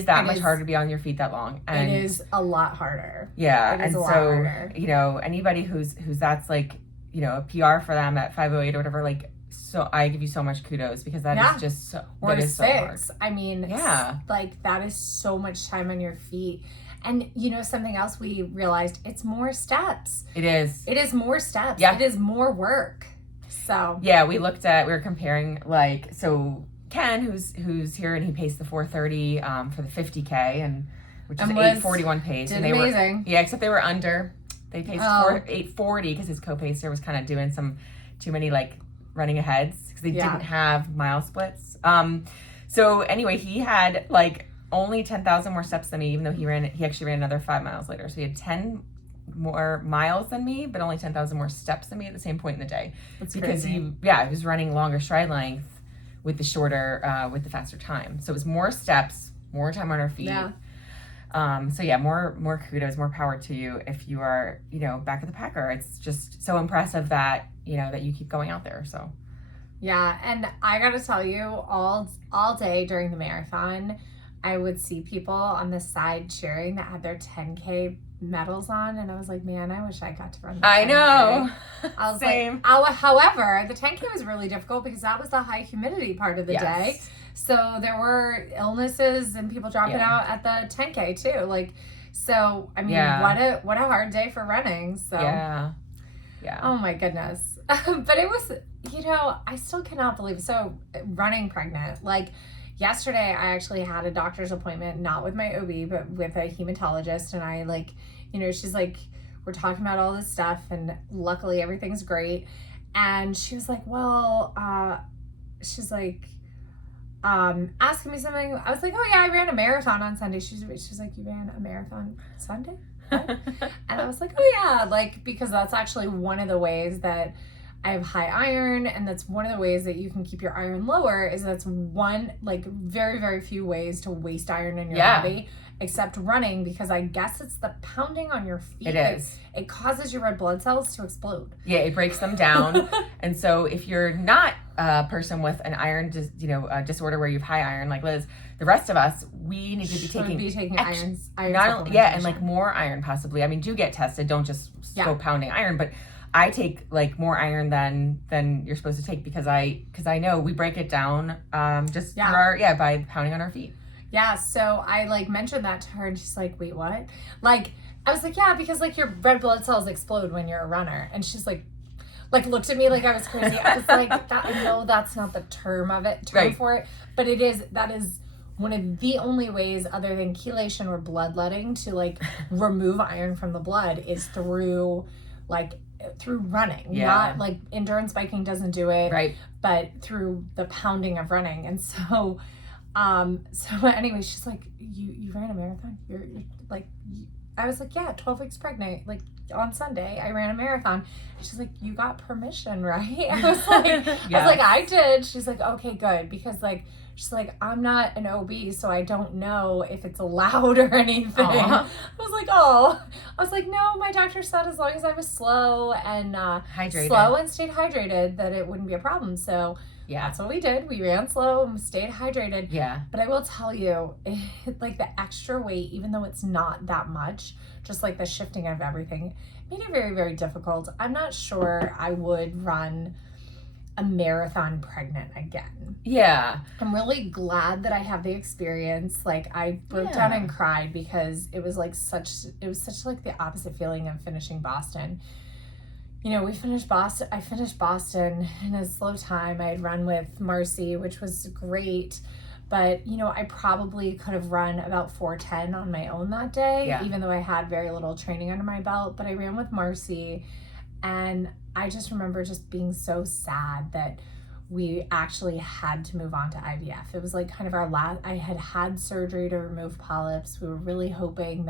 that much harder to be on your feet that long. And it is a lot harder. Yeah. And so, anybody who's that's a PR for them at 5:08 or whatever, so I give you so much kudos, because that is just so, or that is 6. so hard. I mean, that is so much time on your feet. And something else we realized, it's more steps. It is. It is more steps. Yeah. It is more work. So yeah, we were comparing so Ken, who's here, and he paced the 4:30 for the 50K, and which is 8:41 pace. And they amazing. Except they were under. They paced 8:40 because his co-pacer was kind of doing some too many running aheads, because they didn't have mile splits. So anyway, he had only 10,000 more steps than me, even though he actually ran another 5 miles later. So he had 10 more miles than me, but only 10,000 more steps than me at the same point in the day. That's because crazy. he was running longer stride length with the shorter, with the faster time. So it was more steps, more time on our feet. Yeah. So yeah, more kudos, more power to you if you are, Back of the Packer. It's just so impressive that, that you keep going out there. So. Yeah. And I got to tell you, all day during the marathon, I would see people on the side cheering that had their 10K medals on, and I was like, man, I wish I got to run the 10K. I know. I was Same. However, the 10K was really difficult because that was the high humidity part of the day. So there were illnesses and people dropping out at the 10K too. So I mean, what a hard day for running. So yeah. Oh my goodness. But it was, I still cannot believe. So running pregnant, yesterday I actually had a doctor's appointment, not with my OB, but with a hematologist. And I she's we're talking about all this stuff, and luckily everything's great. And she was like, well, asking me something. I was like, oh yeah, I ran a marathon on Sunday. She's like, you ran a marathon Sunday? What? And I was like, oh yeah, because that's actually one of the ways that I have high iron, and that's one of the ways that you can keep your iron lower. Is that's one, very, very few ways to waste iron in your body, except running, because I guess it's the pounding on your feet. It is. It causes your red blood cells to explode. Yeah, it breaks them down. And so if you're not a person with an iron, disorder where you have high iron, like Liz, the rest of us, we need to be taking iron and more iron possibly. I mean, do get tested. Don't just go pounding iron, but I take more iron than you're supposed to take, because I know we break it down by pounding on our feet. Yeah, so I mentioned that to her, and she's like, wait, what? I was like, yeah, because your red blood cells explode when you're a runner. And she's looked at me like I was crazy. I was like, I know that's not the term for it, but that is one of the only ways other than chelation or bloodletting to remove iron from the blood is through running. Not endurance biking doesn't do it, right? But through the pounding of running. And so anyway, she's like, you ran a marathon? You're I was like, yeah, 12 weeks pregnant. Like on Sunday, I ran a marathon. She's like, you got permission, right? I was like, I did. She's like, okay, good. Because like, she's like, I'm not an OB, so I don't know if it's allowed or anything. I was like, oh. I was like, no, my doctor said as long as I was slow and stayed hydrated, that it wouldn't be a problem. So that's what we did. We ran slow and stayed hydrated. Yeah. But I will tell you, like the extra weight, even though it's not that much, just like the shifting of everything, made it very, very difficult. I'm not sure I would run a marathon pregnant again. Yeah. I'm really glad that I have the experience. Like I broke down and cried because it was such like the opposite feeling of finishing Boston. You know, I finished Boston in a slow time. I had run with Marcy, which was great. But, you know, I probably could have run about 4:10 on my own that day, even though I had very little training under my belt. But I ran with Marcy, and I just remember just being so sad that we actually had to move on to IVF. It was like kind of our last, I had surgery to remove polyps. We were really hoping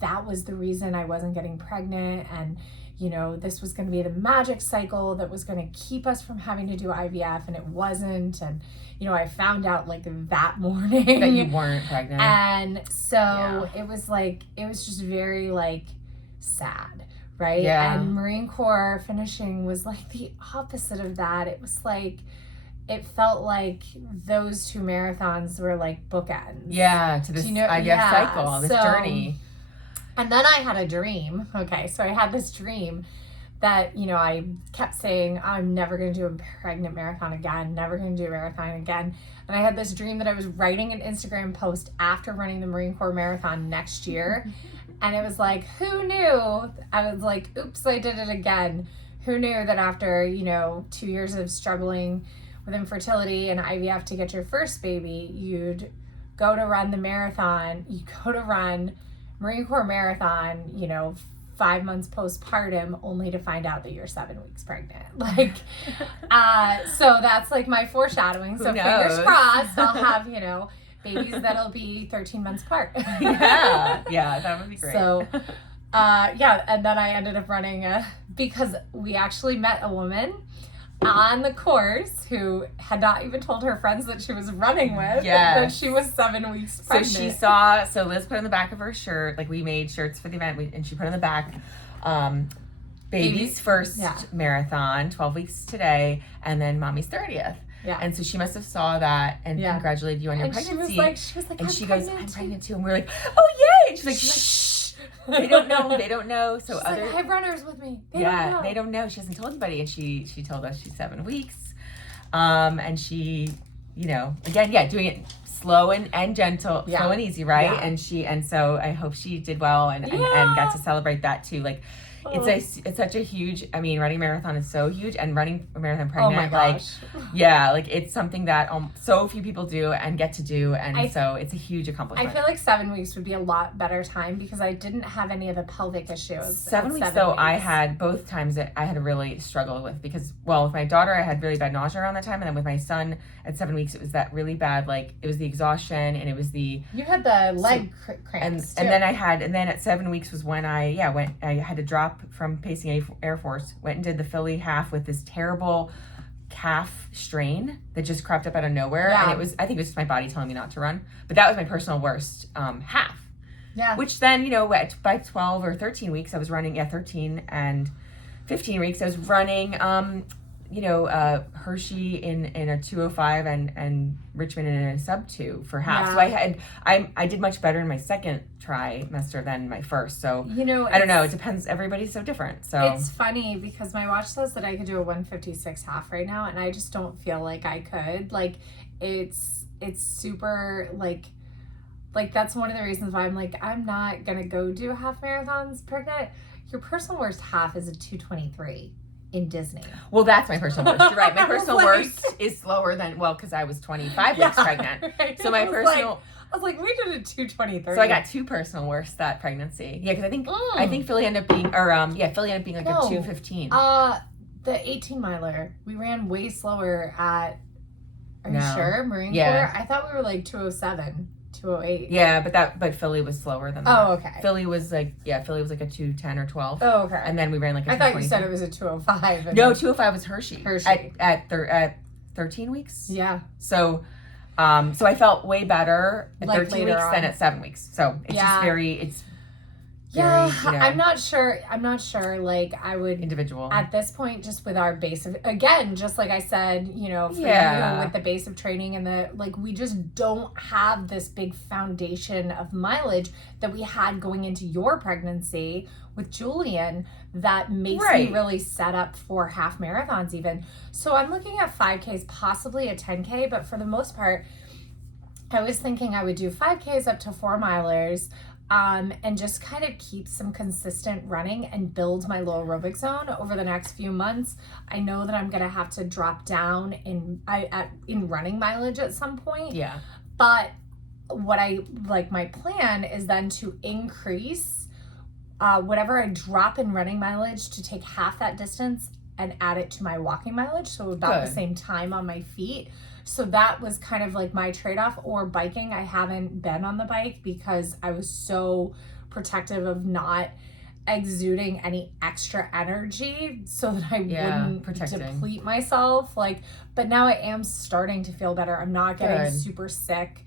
that was the reason I wasn't getting pregnant. And, you know, this was going to be the magic cycle that was going to keep us from having to do IVF, and it wasn't. And, you know, I found out like that morning that you weren't pregnant. And so it was just very like sad. Right. Yeah. And Marine Corps finishing was like the opposite of that. It was like, it felt like those two marathons were like bookends. Yeah. To this IVF cycle, this journey. And then I had a dream. Okay. So I had this dream that, you know, I kept saying, I'm never going to do a pregnant marathon again, never going to do a marathon again. And I had this dream that I was writing an Instagram post after running the Marine Corps marathon next year. And it was like, who knew? I was like, oops, I did it again. Who knew that after, you know, 2 years of struggling with infertility and IVF to get your first baby, you'd go to run the marathon, you go to run Marine Corps marathon, you know, 5 months postpartum, only to find out that you're 7 weeks pregnant. Like, so that's like my foreshadowing. So fingers crossed, I'll have, you know, babies that'll be 13 months apart. Yeah, that would be great. So, and then I ended up running because we actually met a woman on the course who had not even told her friends that she was running with, that she was 7 weeks pregnant. So Liz put on the back of her shirt, like we made shirts for the event, and she put on the back, baby's first marathon, 12 weeks today, and then mommy's 30th. Yeah. And so she must have saw that and congratulated you on your pregnancy. She was like, and she goes, I'm pregnant too. And we're like, oh yay! And she's like, shh. They don't know. So she's like, I have runners with me. They don't know. She hasn't told anybody. And she told us she's 7 weeks. And she, you know, again, doing it slow and gentle, slow and easy, right? Yeah. And so I hope she did well and got to celebrate that too. Like, it's such a huge, I mean, running a marathon is so huge, and running a marathon pregnant, oh my gosh. like it's something that so few people do and get to do, and so it's a huge accomplishment. I feel like 7 weeks would be a lot better time because I didn't have any of the pelvic issues. 7 weeks though, I had both times that I had to really struggle with because, well, with my daughter I had really bad nausea around that time, and then with my son at 7 weeks it was that really bad, like it was the exhaustion and it was the you had the leg cramps and then at 7 weeks was when I had to drop from Pacing Air Force, went and did the Philly half with this terrible calf strain that just cropped up out of nowhere. And I think it was just my body telling me not to run. But that was my personal worst half. Yeah. Which then, you know, by 12 or 13 weeks, I was running, 13 and 15 weeks, I was running, Hershey in a 2:05 and Richmond in a sub 2 for half. So I did much better in my second trimester than my first. So, you know, I don't know. It depends. Everybody's so different. So it's funny because my watch says that I could do a 1:56 half right now, and I just don't feel like I could. Like it's super like that's one of the reasons why I'm like, I'm not gonna go do half marathons pregnant. Your personal worst half is a 2:23. In Disney. Well, that's my personal worst. You're right. My personal worst is slower than, because I was 25 weeks pregnant. Right. So my personal... I was like, we did a 2:23. So I got two personal worst that pregnancy. Yeah, because I think Philly ended up being, Philly ended up being like a 2:15. The 18 miler, we ran way slower at, are you sure? Marine Corps? I thought we were like 2:07, 2:08. Yeah, but Philly was slower than that. Oh, okay. Philly was like a 2:10 or 12. Oh, okay. And then we ran like a I thought you 2:22. said it was a 2:05. No, 2:05 was Hershey. Hershey. At 13 weeks. Yeah. So I felt way better at Like 13 later weeks than on. at 7 weeks. So it's just it's Yeah, very, I'm not sure. Like, I would individual. at this point, just with our base of, again, just like I said, for you with the base of training and we just don't have this big foundation of mileage that we had going into your pregnancy with Julian that makes me really set up for half marathons even. So I'm looking at 5Ks, possibly a 10K, but for the most part, I was thinking I would do 5Ks up to 4 milers. And just kind of keep some consistent running and build my low aerobic zone over the next few months. I know that I'm going to have to drop down in running mileage at some point. Yeah. But my plan is then to increase whatever I drop in running mileage to take half that distance and add it to my walking mileage. So about the same time on my feet. So that was kind of like my trade-off. Or biking. I haven't been on the bike because I was so protective of not exuding any extra energy so that I wouldn't deplete myself. But now I am starting to feel better. I'm not getting super sick.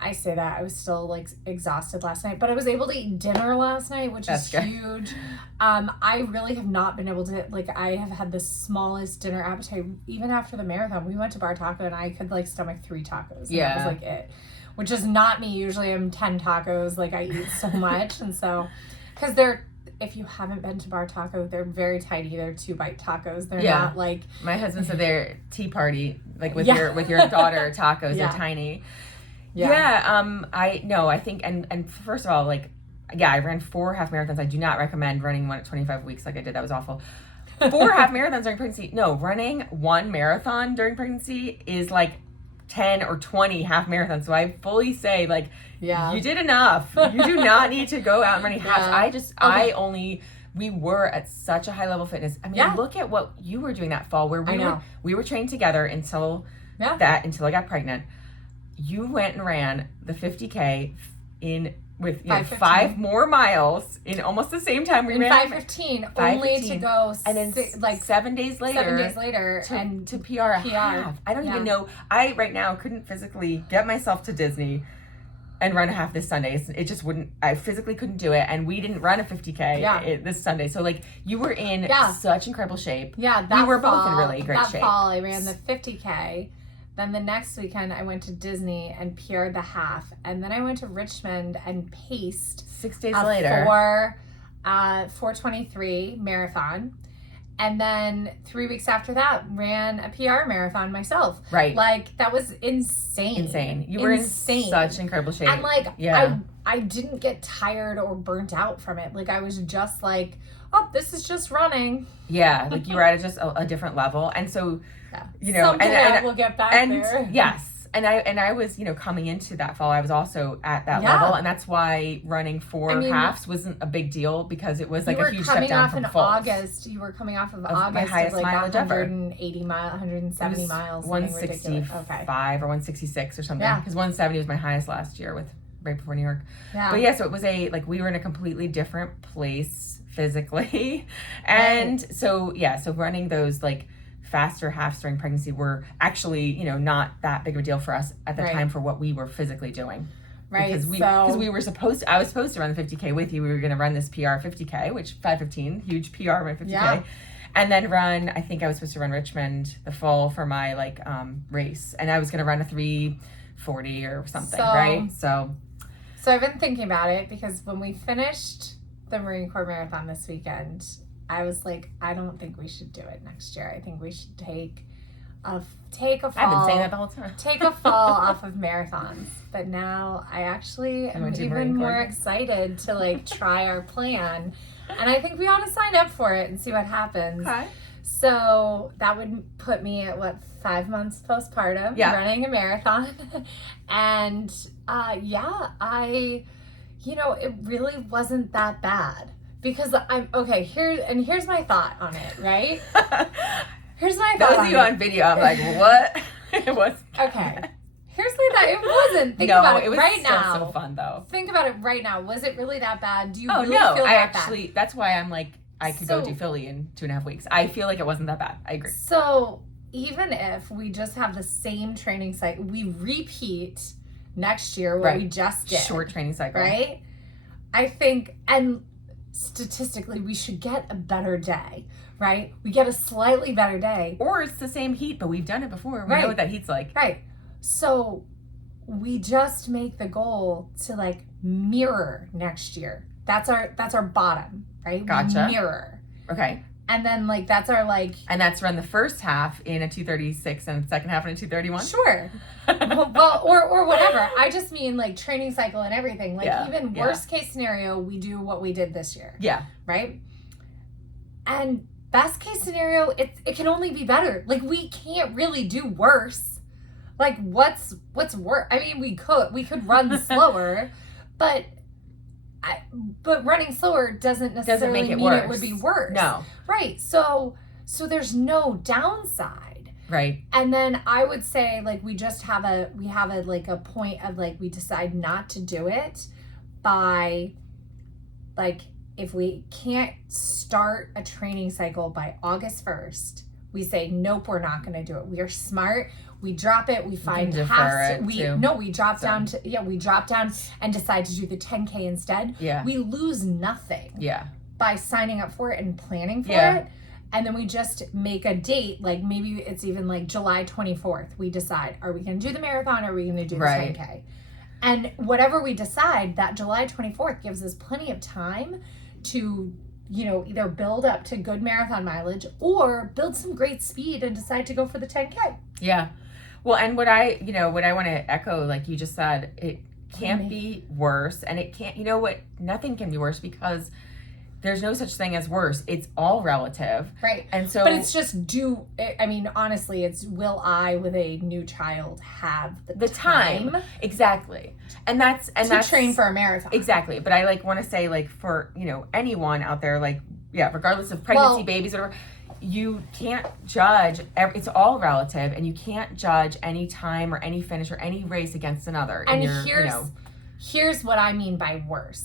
I say that I was still exhausted last night, but I was able to eat dinner last night, which is huge. I really have not been able to, I have had the smallest dinner appetite. Even after the marathon, we went to Bar Taco and I could stomach 3 tacos. And that was it, which is not me. Usually I'm 10 tacos. I eat so much. And so, because if you haven't been to Bar Taco, they're very tiny. They're 2-bite tacos. They're not my husband said they're tea party, with your daughter tacos. They're tiny. I think, and first of all, I ran 4 half marathons. I do not recommend running one at 25 weeks like I did. That was awful. 4 half marathons during pregnancy. No, running 1 marathon during pregnancy is 10 or 20 half marathons. So I fully say, you did enough. You do not need to go out and running halves. We were at such a high level of fitness. I mean, look at what you were doing that fall where we were trained together until I got pregnant. You went and ran the 50K with 5 more miles in almost the same time we ran. 5:15, only to go and then 7 days later. 7 days later to PR a half. I don't even know. I right now couldn't physically get myself to Disney and run a half this Sunday. It just wouldn't. I physically couldn't do it, and we didn't run a 50K this Sunday. So you were in such incredible shape. Yeah, we were both in really great shape. That fall, I ran the 50K. Then the next weekend, I went to Disney and PR'd the half. And then I went to Richmond and paced 6 days later 4:23 marathon. And then 3 weeks after that, ran a PR marathon myself. Right. That was insane. You were in such incredible shape. And I didn't get tired or burnt out from it. I was just oh, this is just running. Yeah, you were at just a different level. And so, someday and we'll get back there. Yes. And I was, coming into that fall, I was also at that level. And that's why running 4 halves wasn't a huge deal because it was a huge step down from August. You were coming off of August. My highest mileage 180 miles, 170 miles. 165 or 166 or something. Because 170 was my highest last year right before New York. Yeah. But so it was we were in a completely different place physically. And so running those faster halves during pregnancy were actually, not that big of a deal for us at the time for what we were physically doing. Right. Because we were I was supposed to run the 50K with you. We were going to run this PR 50K, which 5:15, huge PR run 50K. Yeah. And then I think I was supposed to run Richmond the fall for my race. And I was going to run a 3:40 or something, right? So I've been thinking about it because when we finished the Marine Corps Marathon this weekend, I was I don't think we should do it next year. I think we should take a fall. I've been saying that the whole time. Take a fall off of marathons. But now I actually am even more excited to try our plan. And I think we ought to sign up for it and see what happens. Okay. So that would put me at 5 months postpartum, running a marathon. And it really wasn't that bad. Because here's my thought on it, right? Here's my thought. Those of you on video, I'm what? It was okay. Here's like that. It wasn't. Think no, about it, it was right still now. So fun though. Think about it right now. Was it really that bad? Do you Oh really no, feel I that actually. bad? That's why I'm like I could go do Philly in 2.5 weeks. I feel like it wasn't that bad. I agree. So even if we just have the same training cycle, we repeat next year what we just did. Short training cycle, right? I think, and statistically, we should get a better day. Right? We get a slightly better day. Or it's the same heat, but we've done it before. We right. know what that heat's like. Right. So we just make the goal to like mirror next year. That's our bottom, right? Gotcha. We mirror. Okay. And then like that's our like. And that's run the first half in a 2:36 and the second half in a 2:31. Sure. Well, or whatever. I just mean like training cycle and everything. Like even worst case scenario, we do what we did this year. Yeah. Right. And best case scenario, it can only be better. Like we can't really do worse. Like what's worse? I mean, we could run slower, but running slower doesn't necessarily make it mean worse. It would be worse. No. Right. So there's no downside. Right. And then I would say like we have a like a point of like we decide not to do it by like if we can't start a training cycle by August 1st, we say, nope, we're not going to do it. We are smart. We drop it. We find we drop down and decide to do the 10K instead. Yeah. We lose nothing. Yeah. By signing up for it and planning for it. And then we just make a date, like maybe it's even like July 24th. We decide, are we going to do the marathon or are we going to do the 10K? And whatever we decide, that July 24th gives us plenty of time to, either build up to good marathon mileage or build some great speed and decide to go for the 10K. Yeah. Well, and what I want to echo, like you just said, it can't be worse. And it can't, nothing can be worse because there's no such thing as worse. It's all relative. Right. And so. But it's just honestly, it's will I with a new child have the time? Exactly. And that's train for a marathon. Exactly. But I want to say for, anyone out there, regardless of pregnancy, babies, whatever, you can't judge. It's all relative and you can't judge any time or any finish or any race against another. And here's what I mean by worse.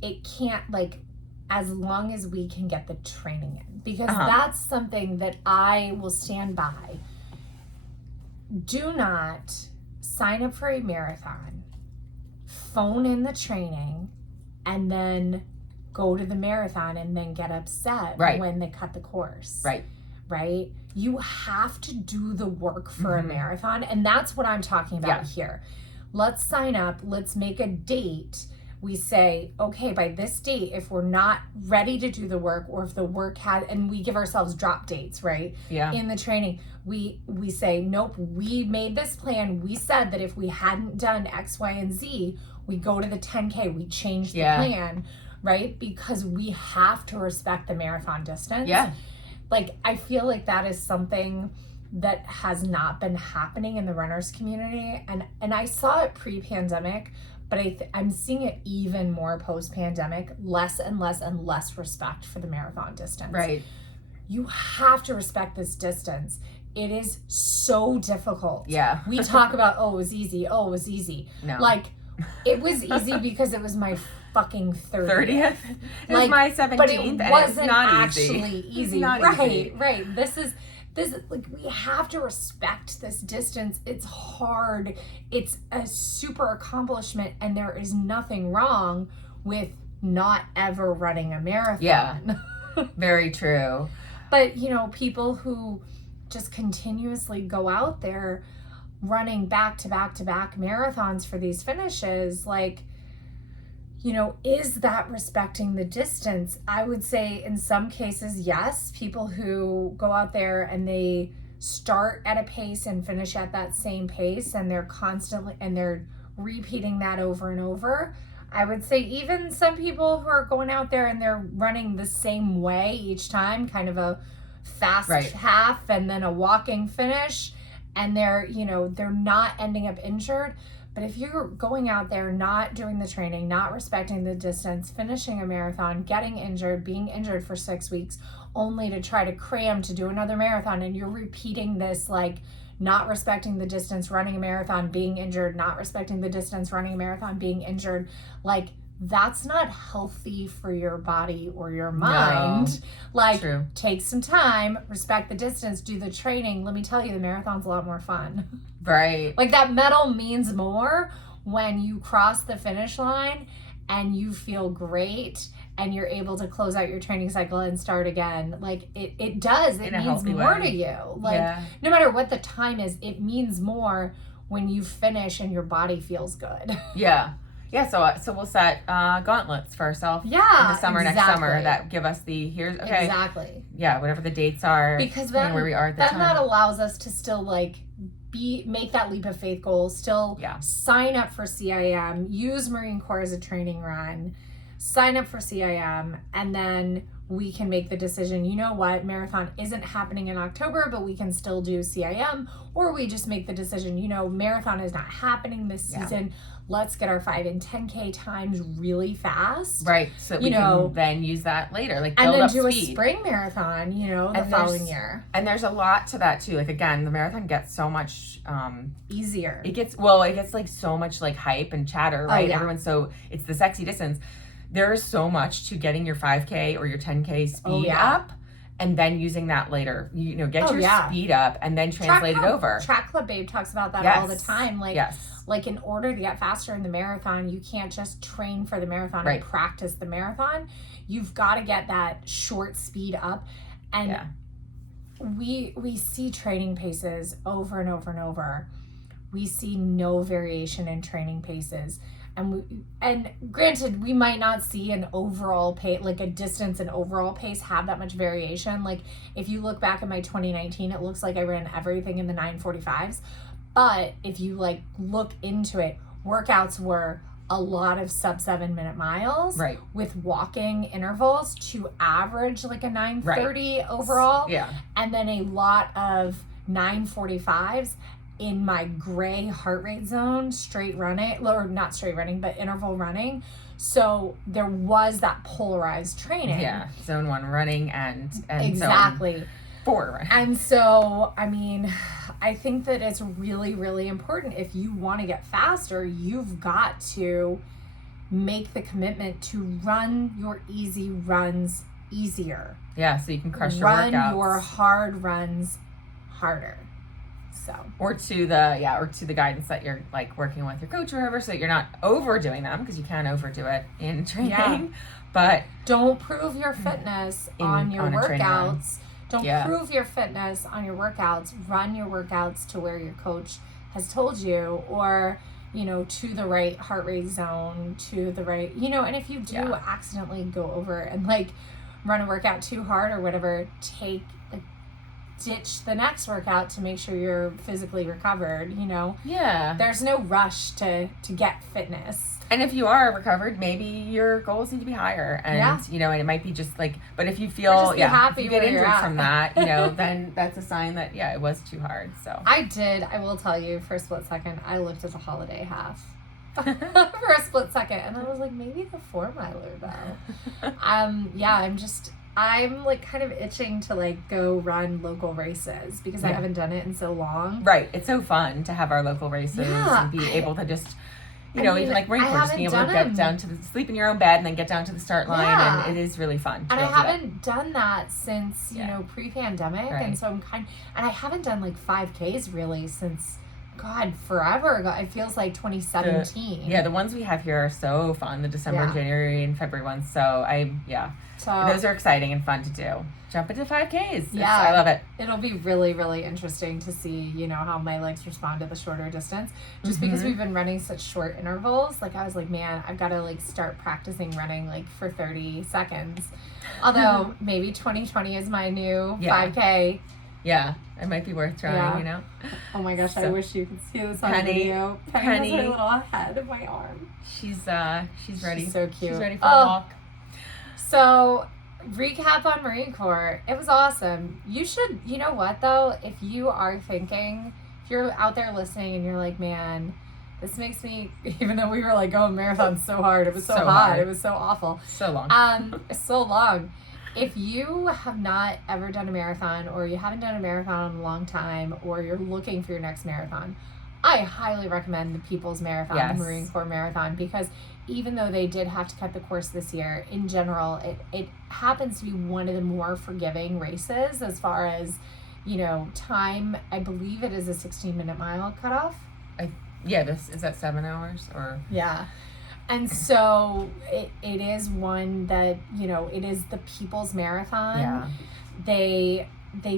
It can't as long as we can get the training in, because that's something that I will stand by. Do not sign up for a marathon, phone in the training, and then go to the marathon and then get upset when they cut the course. Right? You have to do the work for a marathon, and that's what I'm talking about here. Let's sign up, let's make a date. We say, okay, by this date, if we're not ready to do the work, or if the work and we give ourselves drop dates, right? Yeah. In the training, we say, nope, we made this plan. We said that if we hadn't done X, Y, and Z, we go to the 10K, we change the plan, right? Because we have to respect the marathon distance. Yeah. I feel like that is something that has not been happening in the runners community. And I saw it pre-pandemic, but I'm seeing it even more post-pandemic, less and less and less respect for the marathon distance. Right. You have to respect this distance. It is so difficult. Yeah. We talk about, it was easy. Oh, it was easy. No. It was easy because it was my fucking 30th. It was my 17th, but it and wasn't it's not actually easy. It's not easy. Right. This is we have to respect this distance. It's hard. It's a super accomplishment, and there is nothing wrong with not ever running a marathon. Yeah. Very true. But, people who just continuously go out there running back to back to back marathons for these finishes, is that respecting the distance? I would say in some cases, yes. People who go out there and they start at a pace and finish at that same pace, and they're repeating that over and over. I would say even some people who are going out there and they're running the same way each time, kind of a fast half and then a walking finish, and they're not ending up injured. But if you're going out there, not doing the training, not respecting the distance, finishing a marathon, getting injured, being injured for 6 weeks, only to try to cram to do another marathon, and you're repeating this not respecting the distance, running a marathon, being injured, not respecting the distance, running a marathon, being injured. Like, that's not healthy for your body or your mind. No. Like, True. take some time, respect the distance, do the training. Let me tell you, the marathon's a lot more fun. Right. Like, that medal means more when you cross the finish line and you feel great and you're able to close out your training cycle and start again. Like, it does. It means more to you. Like, no matter what the time is, it means more when you finish and your body feels good. Yeah. Yeah, so we'll set gauntlets for ourselves in Yeah, the summer, next summer, that give us the, here's, okay. Exactly. Yeah, whatever the dates are. Because then, where we are at the then time. that allows us to still, like, make that leap of faith goal, still sign up for CIM, use Marine Corps as a training run, sign up for CIM, and then we can make the decision, you know what, marathon isn't happening in October, but we can still do CIM, or we just make the decision, you know, marathon is not happening this season. Let's get our 5 and 10K times really fast. Right, so that we can then use that later, like build and then up do speed. A spring marathon, you know, the following year. And there's a lot to that too. Like, again, the marathon gets so much easier. It gets like so much like hype and chatter, right? Everyone's it's the sexy distance. There is so much to getting your 5K or your 10K speed up, and then using that later. You know, get your speed up and then translate it over. Track Club Babe talks about that all the time. Like, like, in order to get faster in the marathon, you can't just train for the marathon and practice the marathon. You've got to get that short speed up. And we see training paces over and over and over. We see no variation in training paces. And granted, we might not see an overall pace, like a distance and overall pace have that much variation. Like, if you look back at my 2019, it looks like I ran everything in the 9:45s. But if you like look into it, workouts were a lot of sub 7 minute miles with walking intervals to average like a 9:30 overall. Yeah. And then a lot of 9:45s in my gray heart rate zone, straight running, or not straight running, but interval running. So there was that polarized training. Yeah, zone 1 running and exactly. Zone 4 running. And so, I mean, I think that it's really, really important. If you want to get faster, you've got to make the commitment to run your easy runs easier. Yeah, so you can crush your workouts. Run your hard runs harder. So. Or to the guidance that you're like working with your coach or whoever, so that you're not overdoing them, because you can overdo it in training. Yeah. But don't prove your fitness on your workouts. Don't prove your fitness on your workouts. Run your workouts to where your coach has told you, or, you know, to the right heart rate zone, to the right, you know, and if you do accidentally go over and like run a workout too hard or whatever, ditch the next workout to make sure you're physically recovered, you know? Yeah. There's no rush to get fitness. And if you are recovered, maybe your goals need to be higher. And, you know, and it might be just like, but if you feel, if you get injured from that, you know, then that's a sign that, it was too hard. So I will tell you, for a split second, I lifted the holiday half. For a split second. And I was like, maybe the 4-miler though. I'm like kind of itching to like go run local races because I haven't done it in so long. Right. It's so fun to have our local races and be able to just, you know, even like Marine Corps, just being able to get down to sleep in your own bed and then get down to the start line. And it is really fun. And I haven't done that since, you know, pre-pandemic. Right. And so and I haven't done like 5Ks really since, God, forever ago. It feels like 2017. The ones we have here are so fun. The December, January, and February ones. So those are exciting and fun to do. Jump into 5Ks. Yeah. I love it. It'll be really, really interesting to see, you know, how my legs respond to the shorter distance. Just because we've been running such short intervals, like I was like, man, I've got to like start practicing running like for 30 seconds. Although maybe 2020 is my new 5K. Yeah, it might be worth trying, you know? Oh my gosh, I wish you could see this on video. Penny has her little head of my arm. She's ready. She's so cute. She's ready for a walk. So, recap on Marine Corps. It was awesome. You should, you know what though? If you are thinking, if you're out there listening and you're like, man, this makes me, even though we were like going marathons so hard, it was so hot, it was so awful. So long. So long. If you have not ever done a marathon, or you haven't done a marathon in a long time, or you're looking for your next marathon, I highly recommend the People's Marathon, Yes. the Marine Corps Marathon, because even though they did have to cut the course this year, in general, it happens to be one of the more forgiving races as far as, time. I believe it is a 16-minute mile cutoff. Yeah, is that 7 hours or? Yeah. And so it is one that, it is the People's Marathon. Yeah. They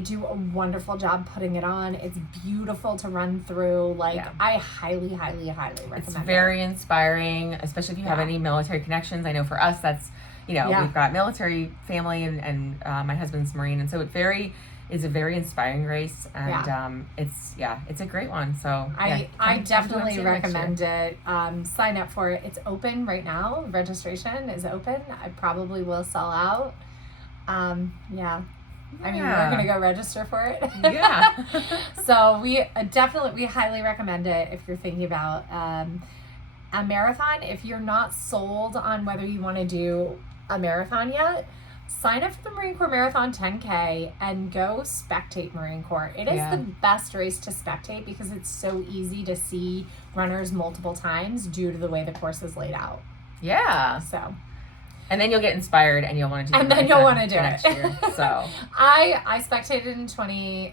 do a wonderful job putting it on. It's beautiful to run through. I highly, highly, highly recommend it. It's very inspiring, especially if you have any military connections. I know for us, that's, we've got military family and my husband's Marine. And so it's a very inspiring race. And it's a great one. So I definitely recommend it. Sign up for it. It's open right now. Registration is open. I probably will sell out. I mean, we're going to go register for it. Yeah. So we highly recommend it if you're thinking about a marathon. If you're not sold on whether you want to do a marathon yet, sign up for the Marine Corps Marathon 10K and go spectate Marine Corps. It is the best race to spectate because it's so easy to see runners multiple times due to the way the course is laid out. Yeah. So... And then you'll get inspired and you'll want to do it. And then you'll want to do it next year. So I spectated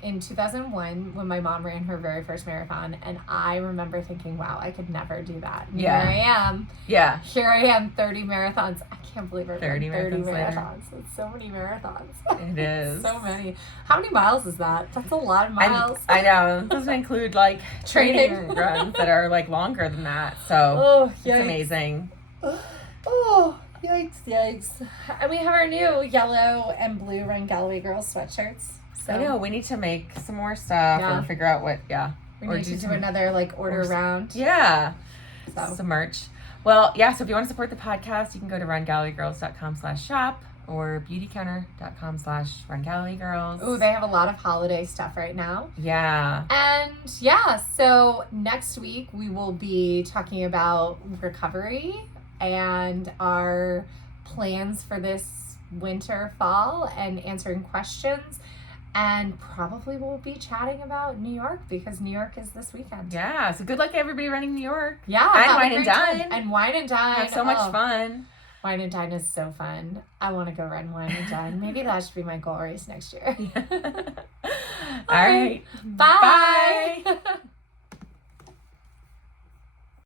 in 2001 when my mom ran her very first marathon, and I remember thinking, wow, I could never do that. And yeah. Here I am. Yeah. Here I am, 30 marathons. I can't believe I've 30 run 30 marathons. It's so many marathons. It is. So many. How many miles is that? That's a lot of miles. I know. It doesn't include training runs that are longer than that. So it's amazing. Oh. Yikes. And we have our new yellow and blue Run Galloway Girls sweatshirts. So I know. We need to make some more stuff or figure out what, We need to do another order round. Yeah. So. Some merch. Well, so if you want to support the podcast, you can go to rungalloway.com/shop or beautycounter.com/rungalloway-girls. Ooh, they have a lot of holiday stuff right now. Yeah. And so next week we will be talking about recovery and our plans for this winter, fall, and answering questions. And probably we'll be chatting about New York because New York is this weekend. Yeah, so good luck everybody running New York. Yeah. And Wine and Dine. And Wine and Dine. Have so much fun. Wine and Dine is so fun. I want to go run Wine and Dine. Maybe that should be my goal race next year. All right. Bye.